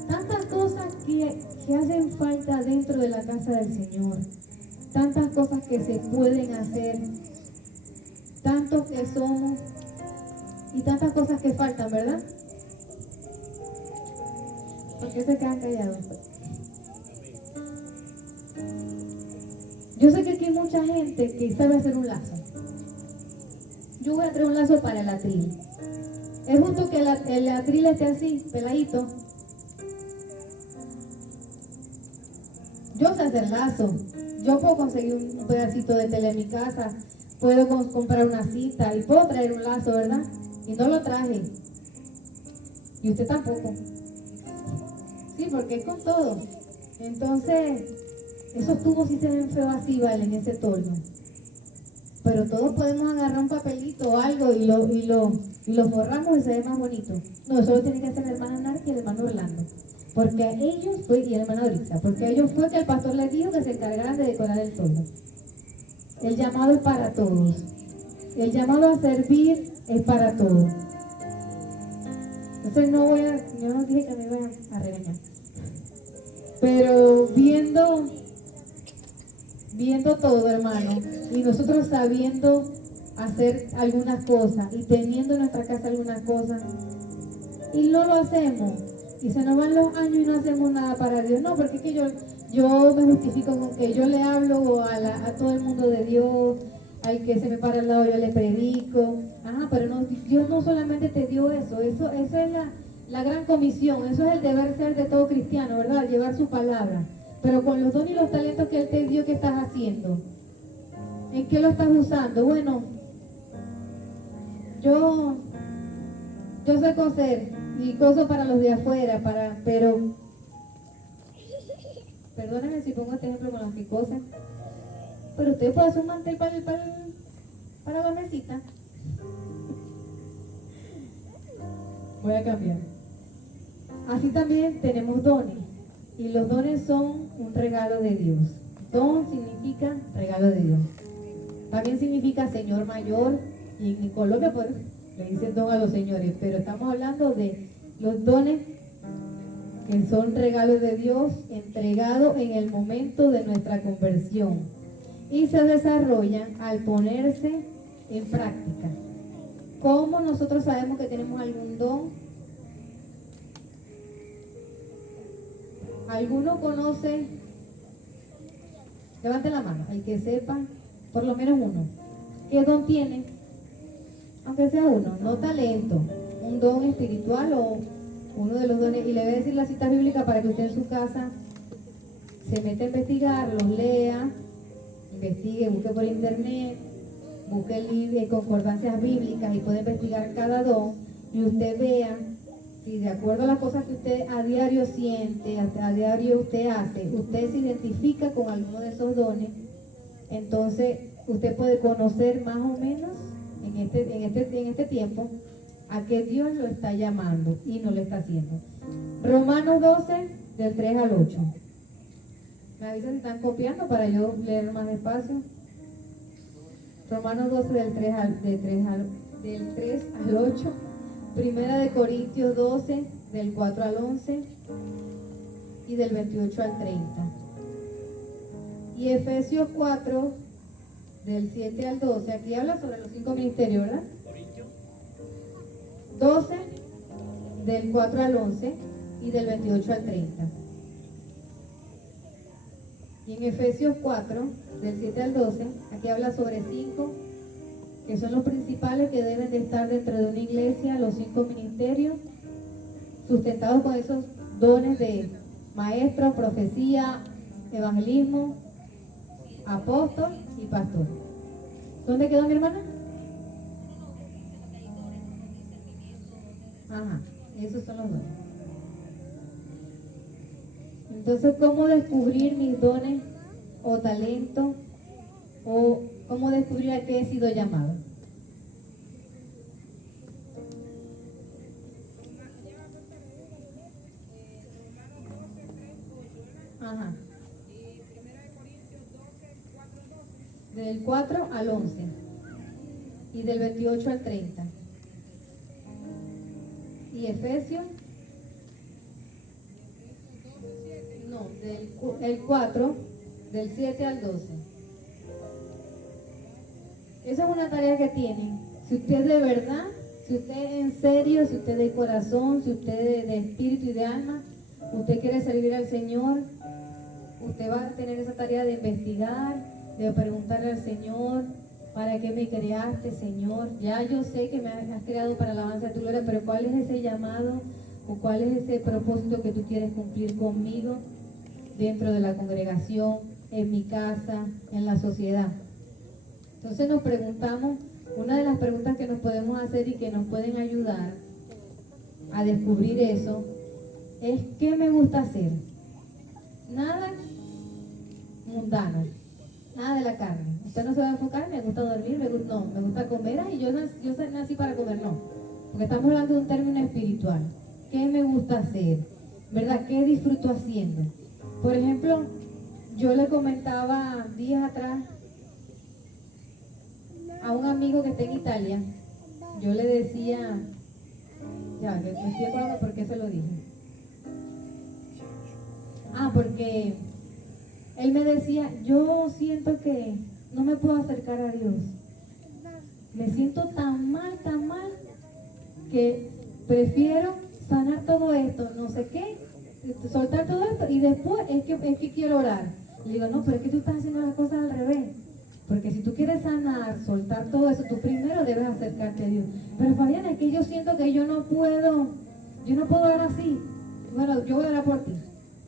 tantas cosas que hacen falta dentro de la casa del Señor, tantas cosas que se pueden hacer, tantos que somos y tantas cosas que faltan, ¿verdad? ¿Por qué se quedan callados? Yo sé que aquí hay mucha gente que sabe hacer un lazo. Yo voy a traer un lazo para el atril. Es justo que el atril esté así, peladito. Yo sé hacer lazo. Yo puedo conseguir un pedacito de tela en mi casa, puedo comprar una cita y puedo traer un lazo, ¿verdad? Y no lo traje. Y usted tampoco. Sí, porque es con todo. Entonces, esos tubos sí se ven feos así, ¿vale? En ese torno. Pero todos podemos agarrar un papelito o algo y lo forramos y se ve más bonito. No, eso lo tiene que hacer la hermana Narcia y el hermano Orlando. Porque a ellos fue, y la hermana Orisa, porque a ellos fue que el pastor les dijo que se encargaran de decorar el torno. El llamado es para todos. El llamado a servir es para todos. Entonces yo no dije que me iban a regañar. Pero viendo todo, hermano, y nosotros sabiendo hacer algunas cosas y teniendo en nuestra casa algunas cosas, y no lo hacemos, y se nos van los años y no hacemos nada para Dios. No, porque es que yo me justifico con que yo le hablo a todo el mundo de Dios, al que se me para al lado yo le predico. Pero no, Dios no solamente te dio eso es la gran comisión, eso es el deber ser de todo cristiano, ¿verdad? Llevar su palabra. Pero con los dones y los talentos que Él te dio, ¿qué estás haciendo? ¿En qué lo estás usando? Bueno, yo sé coser y coso para los de afuera, pero perdónenme si pongo este ejemplo con los que cosen, pero usted puede hacer un mantel para la mesita. Voy a cambiar. Así también tenemos dones, y los dones son un regalo de Dios. Don significa regalo de Dios. También significa señor mayor, y en Colombia pues le dicen don a los señores, pero estamos hablando de los dones que son regalos de Dios entregados en el momento de nuestra conversión y se desarrollan al ponerse en práctica. ¿Cómo nosotros sabemos que tenemos algún don? ¿Alguno conoce? Levante la mano, el que sepa, por lo menos uno. ¿Qué don tiene? Aunque sea uno, no talento, un don espiritual o uno de los dones. Y le voy a decir la cita bíblica para que usted en su casa se meta a investigar, los lea, investigue, busque por internet, busque concordancias bíblicas y puede investigar cada don y usted vea si de acuerdo a las cosas que usted a diario siente, a diario usted hace, usted se identifica con alguno de esos dones. Entonces usted puede conocer más o menos en este tiempo a qué Dios lo está llamando y no lo está haciendo. Romanos 12, del 3 al 8. Me avisan si están copiando para yo leer más despacio. Romanos 12 del 3 al 8. Primera de Corintios 12 del 4 al 11 y del 28 al 30. Y Efesios 4 del 7 al 12. Aquí habla sobre los 5 ministerios, ¿verdad? 12 del 4 al 11 y del 28 al 30. Y en Efesios 4, del 7 al 12, aquí habla sobre 5, que son los principales que deben de estar dentro de una iglesia, los 5 ministerios, sustentados con esos dones de maestro, profecía, evangelismo, apóstol y pastor. ¿Dónde quedó mi hermana? Ajá, esos son los dones. Entonces, ¿cómo descubrir mis dones o talentos? ¿O cómo descubrir a qué he sido llamado? Ajá. Del 4 al 11 y del 28 al 30. Y Efesios, no, el 4, del 7 al 12. Esa es una tarea que tienen. Si usted de verdad, si usted en serio, si usted de corazón, si usted de espíritu y de alma, usted quiere servir al Señor, usted va a tener esa tarea de investigar, de preguntarle al Señor, ¿para qué me creaste, Señor? Ya yo sé que me has creado para la alabanza de tu gloria, pero ¿cuál es ese llamado o cuál es ese propósito que tú quieres cumplir conmigo dentro de la congregación, en mi casa, en la sociedad? Entonces nos preguntamos, una de las preguntas que nos podemos hacer y que nos pueden ayudar a descubrir eso, es ¿qué me gusta hacer? Nada mundano, nada de la carne. Usted no se va a enfocar, me gusta dormir, me gusta comer, y yo nací para comer, no. Porque estamos hablando de un término espiritual. ¿Qué me gusta hacer? ¿Verdad? ¿Qué disfruto haciendo? Por ejemplo, yo le comentaba días atrás a un amigo que está en Italia, yo le decía, ya, me estoy acordando por qué se lo dije. Porque él me decía, yo siento que no me puedo acercar a Dios. Me siento tan mal, que prefiero sanar todo esto, no sé qué, soltar todo esto y después es que quiero orar. Le digo, no, pero es que tú estás haciendo las cosas al revés. Porque si tú quieres sanar, soltar todo eso, tú primero debes acercarte a Dios. Pero Fabiana, es que yo siento que yo no puedo orar así. Bueno, yo voy a orar por ti.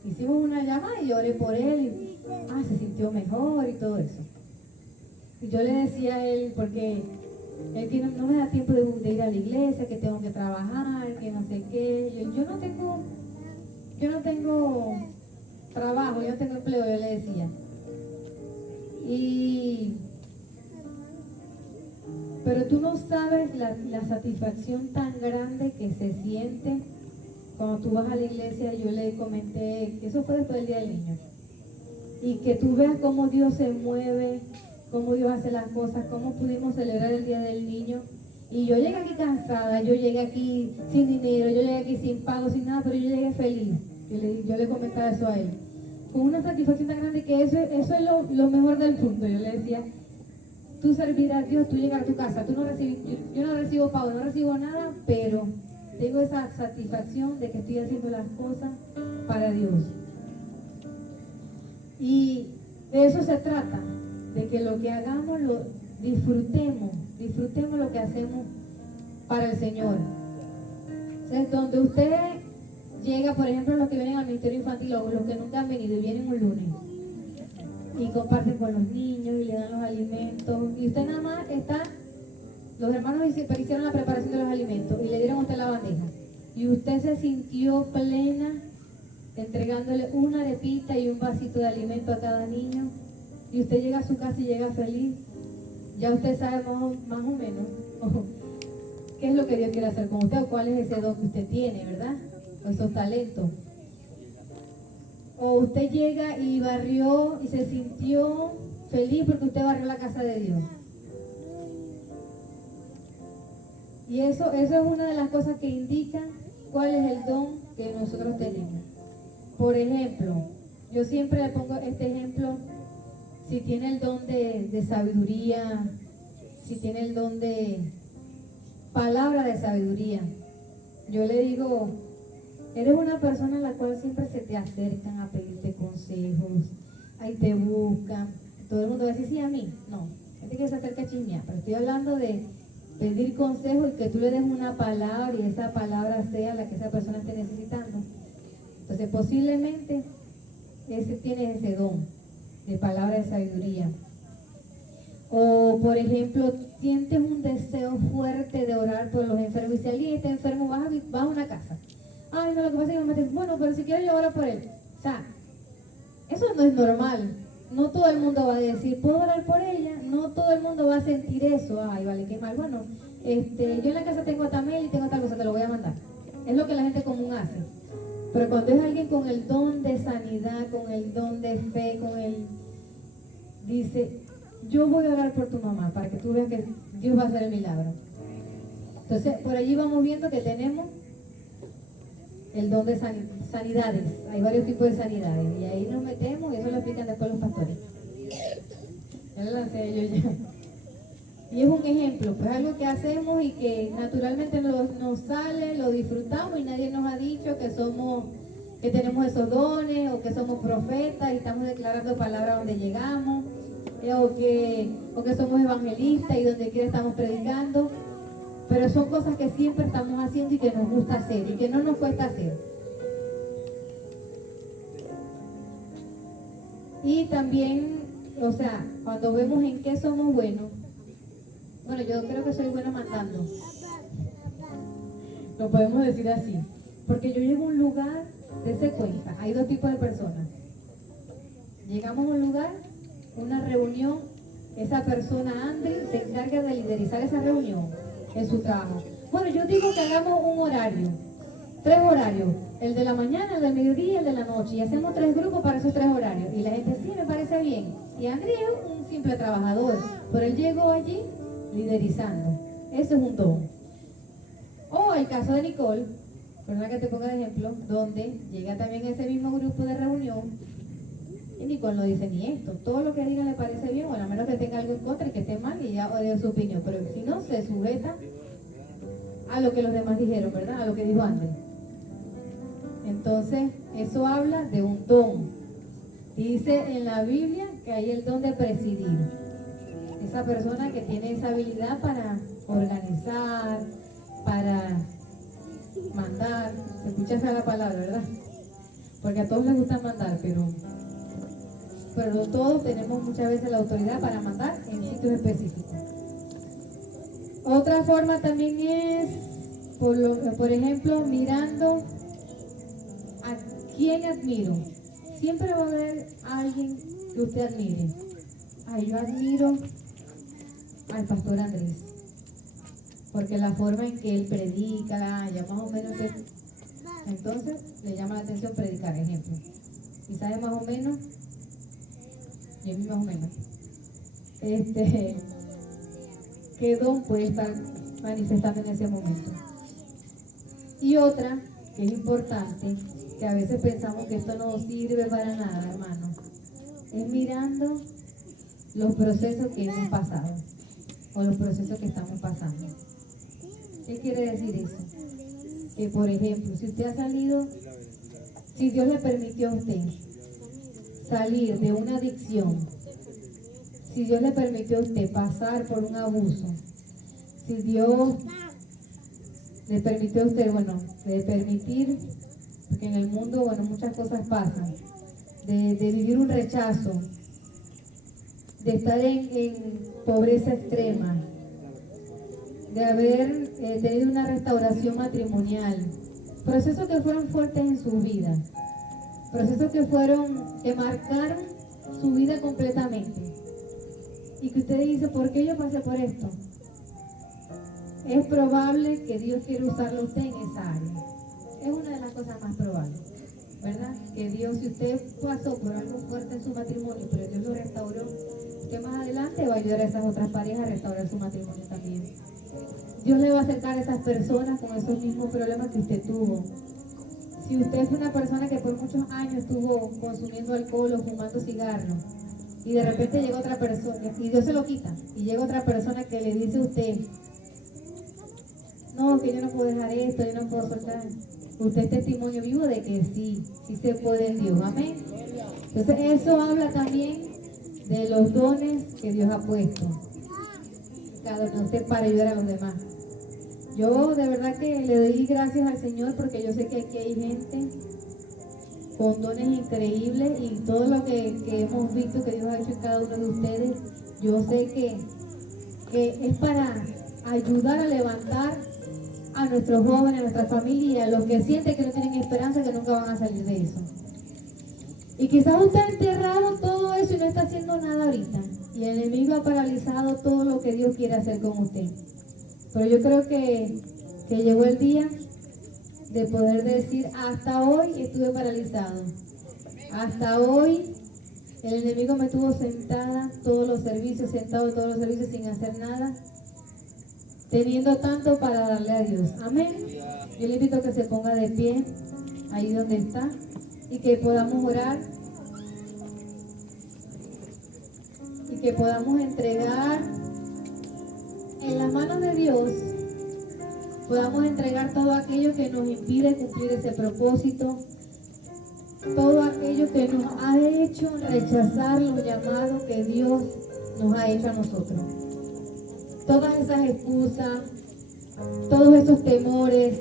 Hicimos una llamada y yo oré por él y se sintió mejor y todo eso. Y yo le decía a él, porque él que no me da tiempo de ir a la iglesia, que tengo que trabajar, que no sé qué. Yo no tengo trabajo, yo no tengo empleo, yo le decía. Pero tú no sabes la satisfacción tan grande que se siente cuando tú vas a la iglesia. Yo le comenté que eso fue después del Día del Niño, y que tú veas cómo Dios se mueve, cómo Dios hace las cosas, cómo pudimos celebrar el Día del Niño. Y yo llegué aquí cansada, yo llegué aquí sin dinero, yo llegué aquí sin pago, sin nada, pero yo llegué feliz. Yo le comentaba eso a él, con una satisfacción tan grande, que eso es lo mejor del mundo. Yo le decía, tú servir a Dios, tú llegar a tu casa, yo no recibo pago, no recibo nada, pero tengo esa satisfacción de que estoy haciendo las cosas para Dios. Y de eso se trata, de que lo que hagamos lo disfrutemos lo que hacemos para el Señor. Entonces, donde usted llega, por ejemplo, los que vienen al ministerio infantil o los que nunca han venido y vienen un lunes y comparten con los niños y le dan los alimentos, y usted nada más está, los hermanos hicieron la preparación de los alimentos y le dieron a usted la bandeja, y usted se sintió plena entregándole una arepita y un vasito de alimento a cada niño, y usted llega a su casa y llega feliz. Ya usted sabe más o menos qué es lo que Dios quiere hacer con usted, o cuál es ese don que usted tiene, ¿verdad? O esos talentos. O usted llega y barrió y se sintió feliz porque usted barrió la casa de Dios. Y eso es una de las cosas que indican cuál es el don que nosotros tenemos. Por ejemplo, yo siempre le pongo este ejemplo, si tiene el don de sabiduría, si tiene el don de palabra de sabiduría, yo le digo, eres una persona a la cual siempre se te acercan a pedirte consejos, ahí te buscan, todo el mundo va a decir sí a mí, no, gente que se acerca a chismear, pero estoy hablando de pedir consejos y que tú le des una palabra y esa palabra sea la que esa persona esté necesitando. Entonces posiblemente tiene ese don de palabra de sabiduría. O por ejemplo, sientes un deseo fuerte de orar por los enfermos y si alguien está enfermo vas a una casa. Ay, no, lo que pasa es que me dice, bueno, pero si quiero yo oro por él. O sea, eso no es normal. No todo el mundo va a decir, ¿puedo orar por ella? No todo el mundo va a sentir eso. Ay, vale, qué mal. Bueno, yo en la casa tengo a Tamel y tengo tal cosa, te lo voy a mandar. Es lo que la gente común hace. Pero cuando es alguien con el don de sanidad, con el don de fe, dice, yo voy a orar por tu mamá para que tú veas que Dios va a hacer el milagro. Entonces, por allí vamos viendo que tenemos el don de sanidades. Hay varios tipos de sanidades y ahí nos metemos y eso lo explican después los pastores. Ya lo lancé yo ya. Y es un ejemplo, pues algo que hacemos y que naturalmente nos sale, lo disfrutamos y nadie nos ha dicho que tenemos esos dones o que somos profetas y estamos declarando palabras donde llegamos o que somos evangelistas y donde quiera estamos predicando. Pero son cosas que siempre estamos haciendo y que nos gusta hacer y que no nos cuesta hacer. Y también, o sea, cuando vemos en qué somos buenos, bueno, yo creo que soy buena mandando. Lo podemos decir así. Porque yo llego a un lugar, dése cuenta, hay dos tipos de personas. Llegamos a un lugar, una reunión, esa persona, André, se encarga de liderizar esa reunión en su trabajo. Bueno, yo digo que hagamos un horario, 3 horarios, el de la mañana, el del mediodía y el de la noche, y hacemos 3 grupos para esos 3 horarios. Y la gente, sí, me parece bien. Y André es un simple trabajador, pero él llegó allí liderizando. Eso es un don. O el caso de Nicole, perdona que te ponga de ejemplo, donde llega también ese mismo grupo de reunión y Nicole no dice ni esto. Todo lo que diga le parece bien, bueno, a menos que tenga algo en contra y que esté mal y ya dio su opinión. Pero si no, se sujeta a lo que los demás dijeron, ¿verdad? A lo que dijo André. Entonces, eso habla de un don. Dice en la Biblia que hay el don de presidir. Esa persona que tiene esa habilidad para organizar, para mandar. Se escucha fea la palabra, ¿verdad? Porque a todos les gusta mandar, pero no todos tenemos muchas veces la autoridad para mandar en sitios específicos. Otra forma también es, por ejemplo, mirando a quién admiro. Siempre va a haber alguien que usted admire. Ay, yo admiro al pastor Andrés, porque la forma en que él predica, ya más o menos, entonces le llama la atención predicar, ejemplo. Y sabe más o menos, y a mí más o menos, qué don puede estar manifestando en ese momento. Y otra, que es importante, que a veces pensamos que esto no sirve para nada, hermano, es mirando los procesos que hemos pasado o los procesos que estamos pasando. ¿Qué quiere decir eso? Que por ejemplo, si usted ha salido, si Dios le permitió a usted salir de una adicción, si Dios le permitió a usted pasar por un abuso, si Dios le permitió a usted, de permitir, porque en el mundo, muchas cosas pasan, de vivir un rechazo, de estar en pobreza extrema, de haber tenido una restauración matrimonial, procesos que fueron fuertes en su vida, procesos que marcaron su vida completamente, y que usted dice, ¿por qué yo pasé por esto? Es probable que Dios quiera usarlo a usted en esa área. Es una de las cosas más probables. ¿verdad? Que Dios, si usted pasó por algo fuerte en su matrimonio, pero Dios lo restauró, usted más adelante va a ayudar a esas otras parejas a restaurar su matrimonio también. Dios le va a acercar a esas personas con esos mismos problemas que usted tuvo. Si usted es una persona que por muchos años estuvo consumiendo alcohol o fumando cigarros, y de repente llega otra persona, y Dios se lo quita, y llega otra persona que le dice a usted, no, que yo no puedo dejar esto, yo no puedo soltar. Usted es testimonio vivo de que sí se puede en Dios, amén. Entonces eso habla también de los dones que Dios ha puesto cada uno de usted para ayudar a los demás. Yo de verdad que le doy gracias al Señor porque yo sé que aquí hay gente con dones increíbles y todo lo que hemos visto que Dios ha hecho en cada uno de ustedes, yo sé que es para ayudar a levantar a nuestros jóvenes, a nuestra familia, a los que sienten que no tienen esperanza, que nunca van a salir de eso. Y quizás usted ha enterrado todo eso y no está haciendo nada ahorita. Y el enemigo ha paralizado todo lo que Dios quiere hacer con usted. Pero yo creo que llegó el día de poder decir, hasta hoy estuve paralizado. Hasta hoy el enemigo me tuvo sentada todos los servicios, sentado todos los servicios sin hacer nada, teniendo tanto para darle a Dios. Amén. Yo le invito a que se ponga de pie ahí donde está y que podamos orar y que podamos entregar en las manos de Dios, podamos entregar todo aquello que nos impide cumplir ese propósito, todo aquello que nos ha hecho rechazar los llamados que Dios nos ha hecho a nosotros. Todas esas excusas, todos esos temores,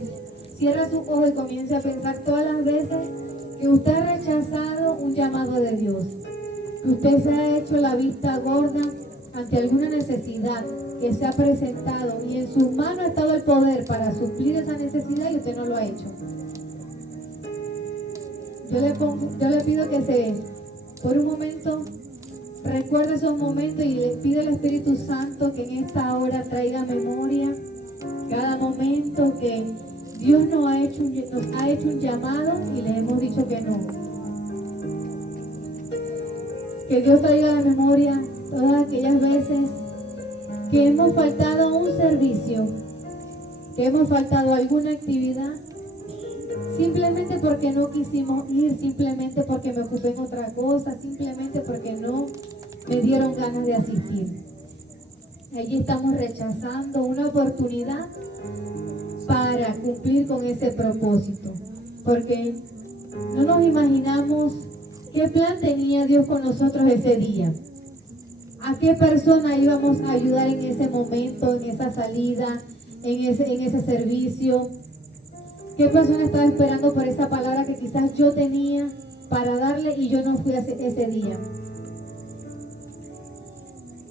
cierra sus ojos y comience a pensar todas las veces que usted ha rechazado un llamado de Dios, que usted se ha hecho la vista gorda ante alguna necesidad que se ha presentado y en su mano ha estado el poder para suplir esa necesidad y usted no lo ha hecho. Yo le pido que por un momento recuerde esos momentos y le pide al Espíritu Santo que en esta hora traiga memoria cada momento que Dios nos ha hecho un llamado y le hemos dicho que no. Que Dios traiga a la memoria todas aquellas veces que hemos faltado a un servicio, que hemos faltado a alguna actividad, simplemente porque no quisimos ir, simplemente porque me ocupé en otra cosa, simplemente porque no me dieron ganas de asistir. Allí estamos rechazando una oportunidad para cumplir con ese propósito, porque no nos imaginamos qué plan tenía Dios con nosotros ese día. ¿A qué persona íbamos a ayudar en ese momento, en esa salida, en ese servicio? ¿Qué persona estaba esperando por esa palabra que quizás yo tenía para darle y yo no fui ese día?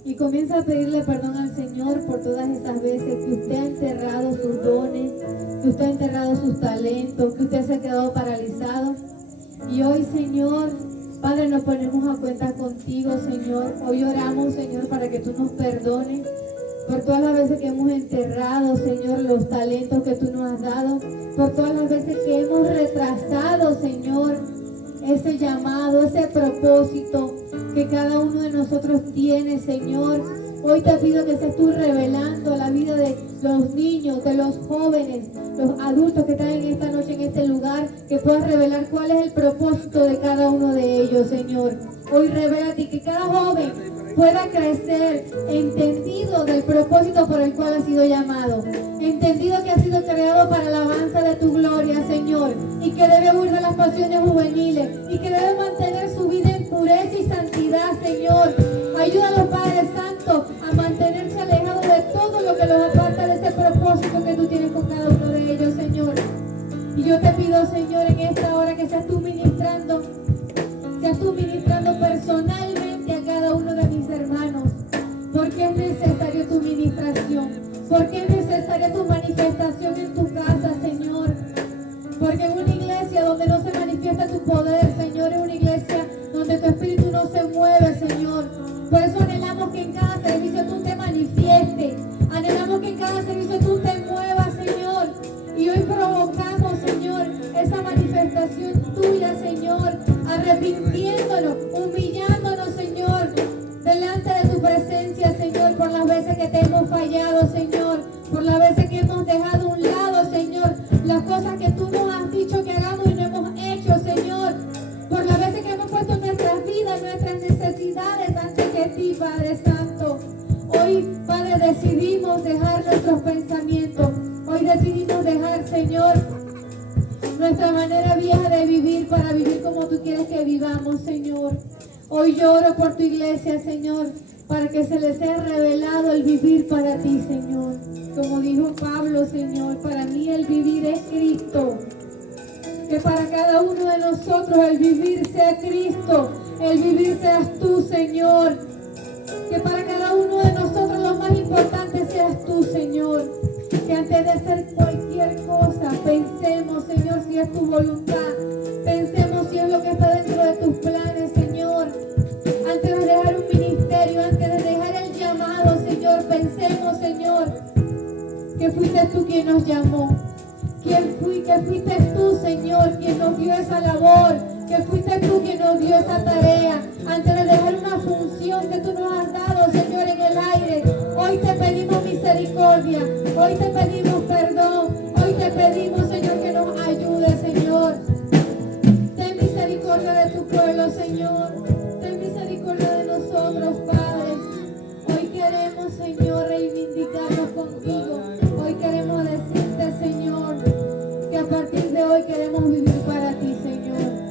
Y comienza a pedirle perdón al Señor por todas esas veces que usted ha enterrado sus dones, que usted ha enterrado sus talentos, que usted se ha quedado paralizado. Y hoy, Señor, Padre, nos ponemos a cuenta contigo, Señor. Hoy oramos, Señor, para que tú nos perdones por todas las veces que hemos enterrado, Señor, los talentos que tú nos has dado, por todas las veces que hemos retrasado, Señor, ese llamado, ese propósito que cada uno de nosotros tiene, Señor. Hoy te pido que seas tú revelando la vida de los niños, de los jóvenes, los adultos que están en esta noche en este lugar, que puedas revelar cuál es el propósito de cada uno de ellos, Señor. Hoy revélate y que cada joven pueda crecer entendido del propósito por el cual ha sido llamado, entendido que ha sido creado para la alabanza de tu gloria, Señor, y que debe huir de las pasiones juveniles y que debe mantener su vida en pureza y santidad, Señor. Ayúdalos, Padre Santo, a mantenerse alejados de todo lo que los aparta de ese propósito que tú tienes con cada uno de ellos, Señor. Y yo te pido, Señor, en esta hora que seas tú ministrando personalmente a cada uno de mis hermanos, porque es necesario tu ministración, porque es necesaria tu manifestación en tu casa, Señor, porque en una iglesia donde no se manifiesta tu poder, Señor, es una iglesia donde tu espíritu no se mueve, Señor. Por eso anhelamos que en cada servicio tú te manifiestes, anhelamos que en cada servicio tú te muevas, Señor, y hoy provocamos, Señor, esa manifestación tuya, Señor, que te hemos fallado, Señor, por las veces que hemos dejado a un lado, Señor, las cosas que tú nos has dicho que hagamos y no hemos hecho, Señor, por las veces que hemos puesto nuestras vidas, nuestras necesidades antes que ti, Padre Santo. Hoy, Padre, decidimos dejar nuestros pensamientos. Hoy decidimos dejar, Señor, nuestra manera vieja de vivir para vivir como tú quieres que vivamos, Señor. Hoy lloro por tu iglesia, Señor, para que se les sea revelado el vivir para ti, Señor. Como dijo Pablo, Señor, para mí el vivir es Cristo. Que para cada uno de nosotros el vivir sea Cristo, el vivir seas tú, Señor. Que para cada uno de nosotros lo más importante seas tú, Señor. Que antes de hacer cualquier cosa, pensemos, Señor, si es tu voluntad. Pensemos si es lo que está dentro de tus planes, Señor. Antes de dejar un ministerio, antes de dejar el llamado, Señor, pensemos, Señor, que fuiste tú quien nos llamó. Que fuiste tú, Señor, quien nos dio esa labor. Que fuiste tú quien nos dio esa tarea. Antes de dejar una función que tú nos has dado, Señor, en el aire. Hoy te pedimos misericordia. Hoy te pedimos perdón. Hoy te pedimos, Señor, que nos ayude, Señor. Ten misericordia de tu pueblo, Señor. Ten misericordia de nosotros, Padre. Hoy queremos, Señor, reivindicarnos contigo. Hoy queremos decirte, Señor, que a partir de hoy queremos vivir para ti, Señor.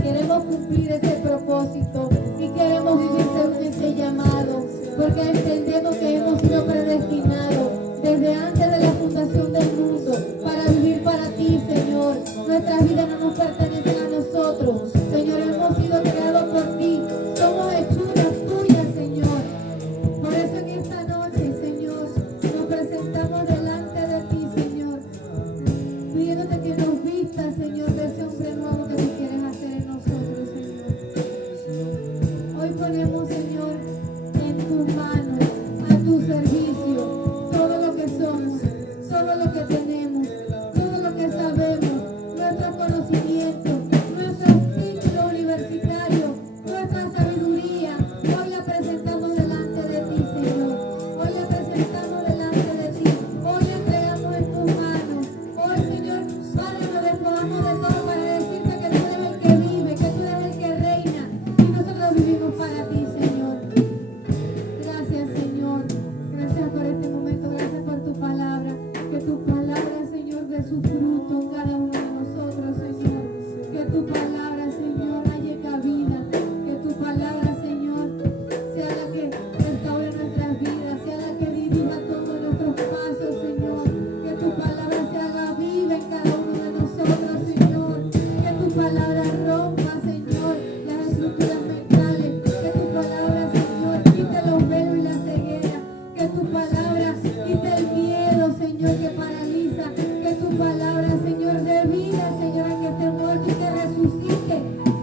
Queremos cumplir ese propósito y queremos vivir según ese llamado, porque entendemos que hemos sido predestinados desde antes de la fundación del mundo para vivir para ti, Señor. Nuestras vidas no nos pertenecen a nosotros, Señor, hemos sido creados por ti, somos hechuras tuyas, Señor. Por eso en esta noche, Señor, nos presentamos delante de ti, Señor, pidiéndote que nos vistas, Señor, de ese hombre nuevo que tú quieres hacer en nosotros, Señor. Hoy ponemos, Señor, en tus manos, a tu servicio, todo lo que somos, todo lo que tenemos, todo lo que sabemos, nuestro conocimiento, nuestros títulos universitarios, nuestra sabiduría. Hoy la presentamos delante de ti, Señor. Hoy la presentamos delante de ti. Hoy la entregamos en tus manos. Hoy, Señor, Padre, nos despojamos de todo para decirte que tú eres el que vive, que tú eres el que reina y nosotros vivimos para ti, Señor. Gracias, Señor. Gracias por este momento. Gracias por tu palabra. Que tu palabra, Señor, dé su fruto en cada uno de nosotros, Señor. Que tu palabra, Señor, halle cabida. Que tu palabra, Señor, sea la que restaure nuestras vidas, sea la que dirija todos nuestros pasos, Señor. Que tu palabra se haga viva en cada uno de nosotros, Señor. Que tu palabra rompa, Señor, las estructuras mentales. Que tu palabra, Señor, quite los velos y la ceguera. Que tu palabra quite el miedo, Señor, que paraliza. Que tu palabra, Señor, dé vida, Señor, a que esté muerto y que resucite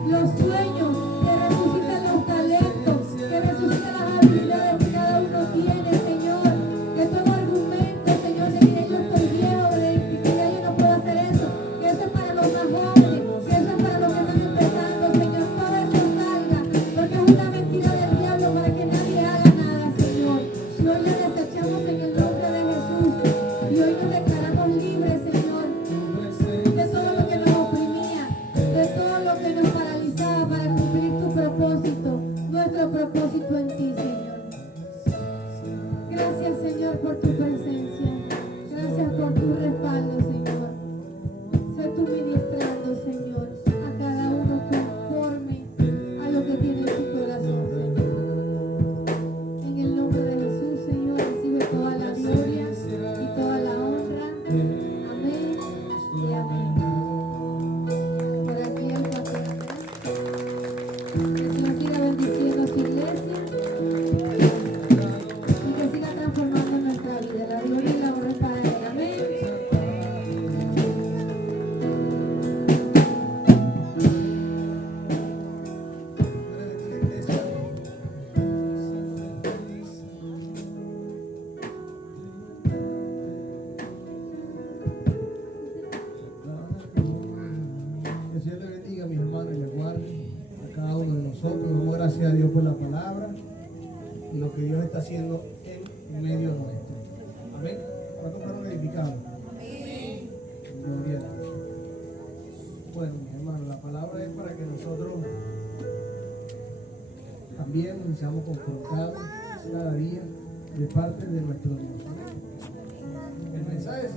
los sueños, que resucite los talentos, que resucite las habilidades que cada uno tiene, Señor. Que todo argumento, Señor, de que yo estoy viejo, de que ya yo no puedo hacer eso, que eso es para los más jóvenes, que eso es para los que están empezando, Señor. Todo eso salga, porque es una mentira del diablo para que nadie haga nada, Señor. Y hoy la desechamos en el nombre de Jesús. Y hoy nos declaramos libres, Señor, de todo lo que nos oprimía, de todo lo que nos paralizaba para cumplir tu propósito, nuestro propósito en ti, Señor. Gracias, Señor, por tu presencia. Gracias por tu respaldo, Señor. Sé tú ministrando, Señor, a cada uno conforme a lo que tiene en su corazón, Señor. En el nombre de Jesús, Señor, recibe toda la gloria y toda la honra. Amén y amén. Por aquí el pastor Andrés. Que el Señor siga bendiciendo a su iglesia y que siga transformando nuestra vida. La gloria y la honra es para Él. Amén. Que el Señor le bendiga, mis hermanos, y le guarde a cada uno de nosotros. Damos gracias a Dios por la palabra y lo que Dios está haciendo en en medio nuestro. Amén. ¿Cuántos fueron edificados? Gloria a Dios. Bueno, mis hermanos, la palabra es para que nosotros también nos seamos confrontados cada día de parte de nuestro Dios. El mensaje